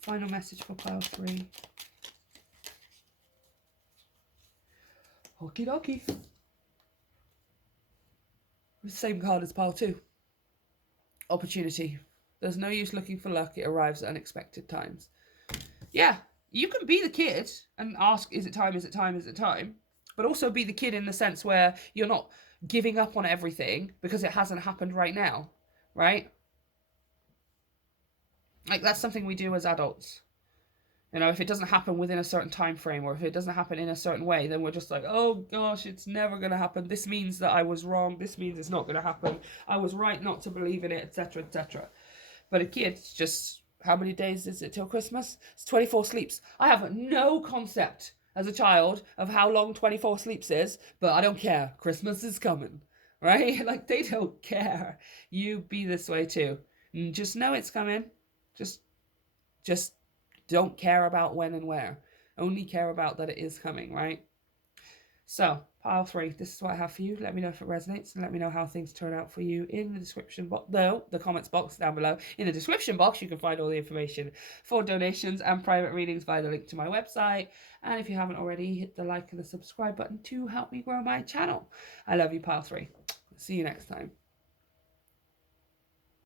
Final message for pile 3. Okie dokie. Same card as pile 2. Opportunity. There's no use looking for luck. It arrives at unexpected times. Yeah, you can be the kid and ask, is it time, is it time, is it time? But also be the kid in the sense where you're not giving up on everything because it hasn't happened right now, right? Like, that's something we do as adults. You know, if it doesn't happen within a certain time frame or if it doesn't happen in a certain way, then we're just like, oh gosh, it's never going to happen. This means that I was wrong. This means it's not going to happen. I was right not to believe in it, etc., etc. But a kid, just, how many days is it till Christmas? It's 24 sleeps. I have no concept as a child of how long 24 sleeps is, but I don't care. Christmas is coming, right? Like, they don't care. You be this way too. And just know it's coming. Just don't care about when and where. Only care about that it is coming, right? So, pile 3, this is what I have for you. Let me know if it resonates and let me know how things turn out for you in the description box, the comments box down below. In the description box, you can find all the information for donations and private readings via the link to my website. And if you haven't already, hit the like and the subscribe button to help me grow my channel. I love you, pile 3. See you next time.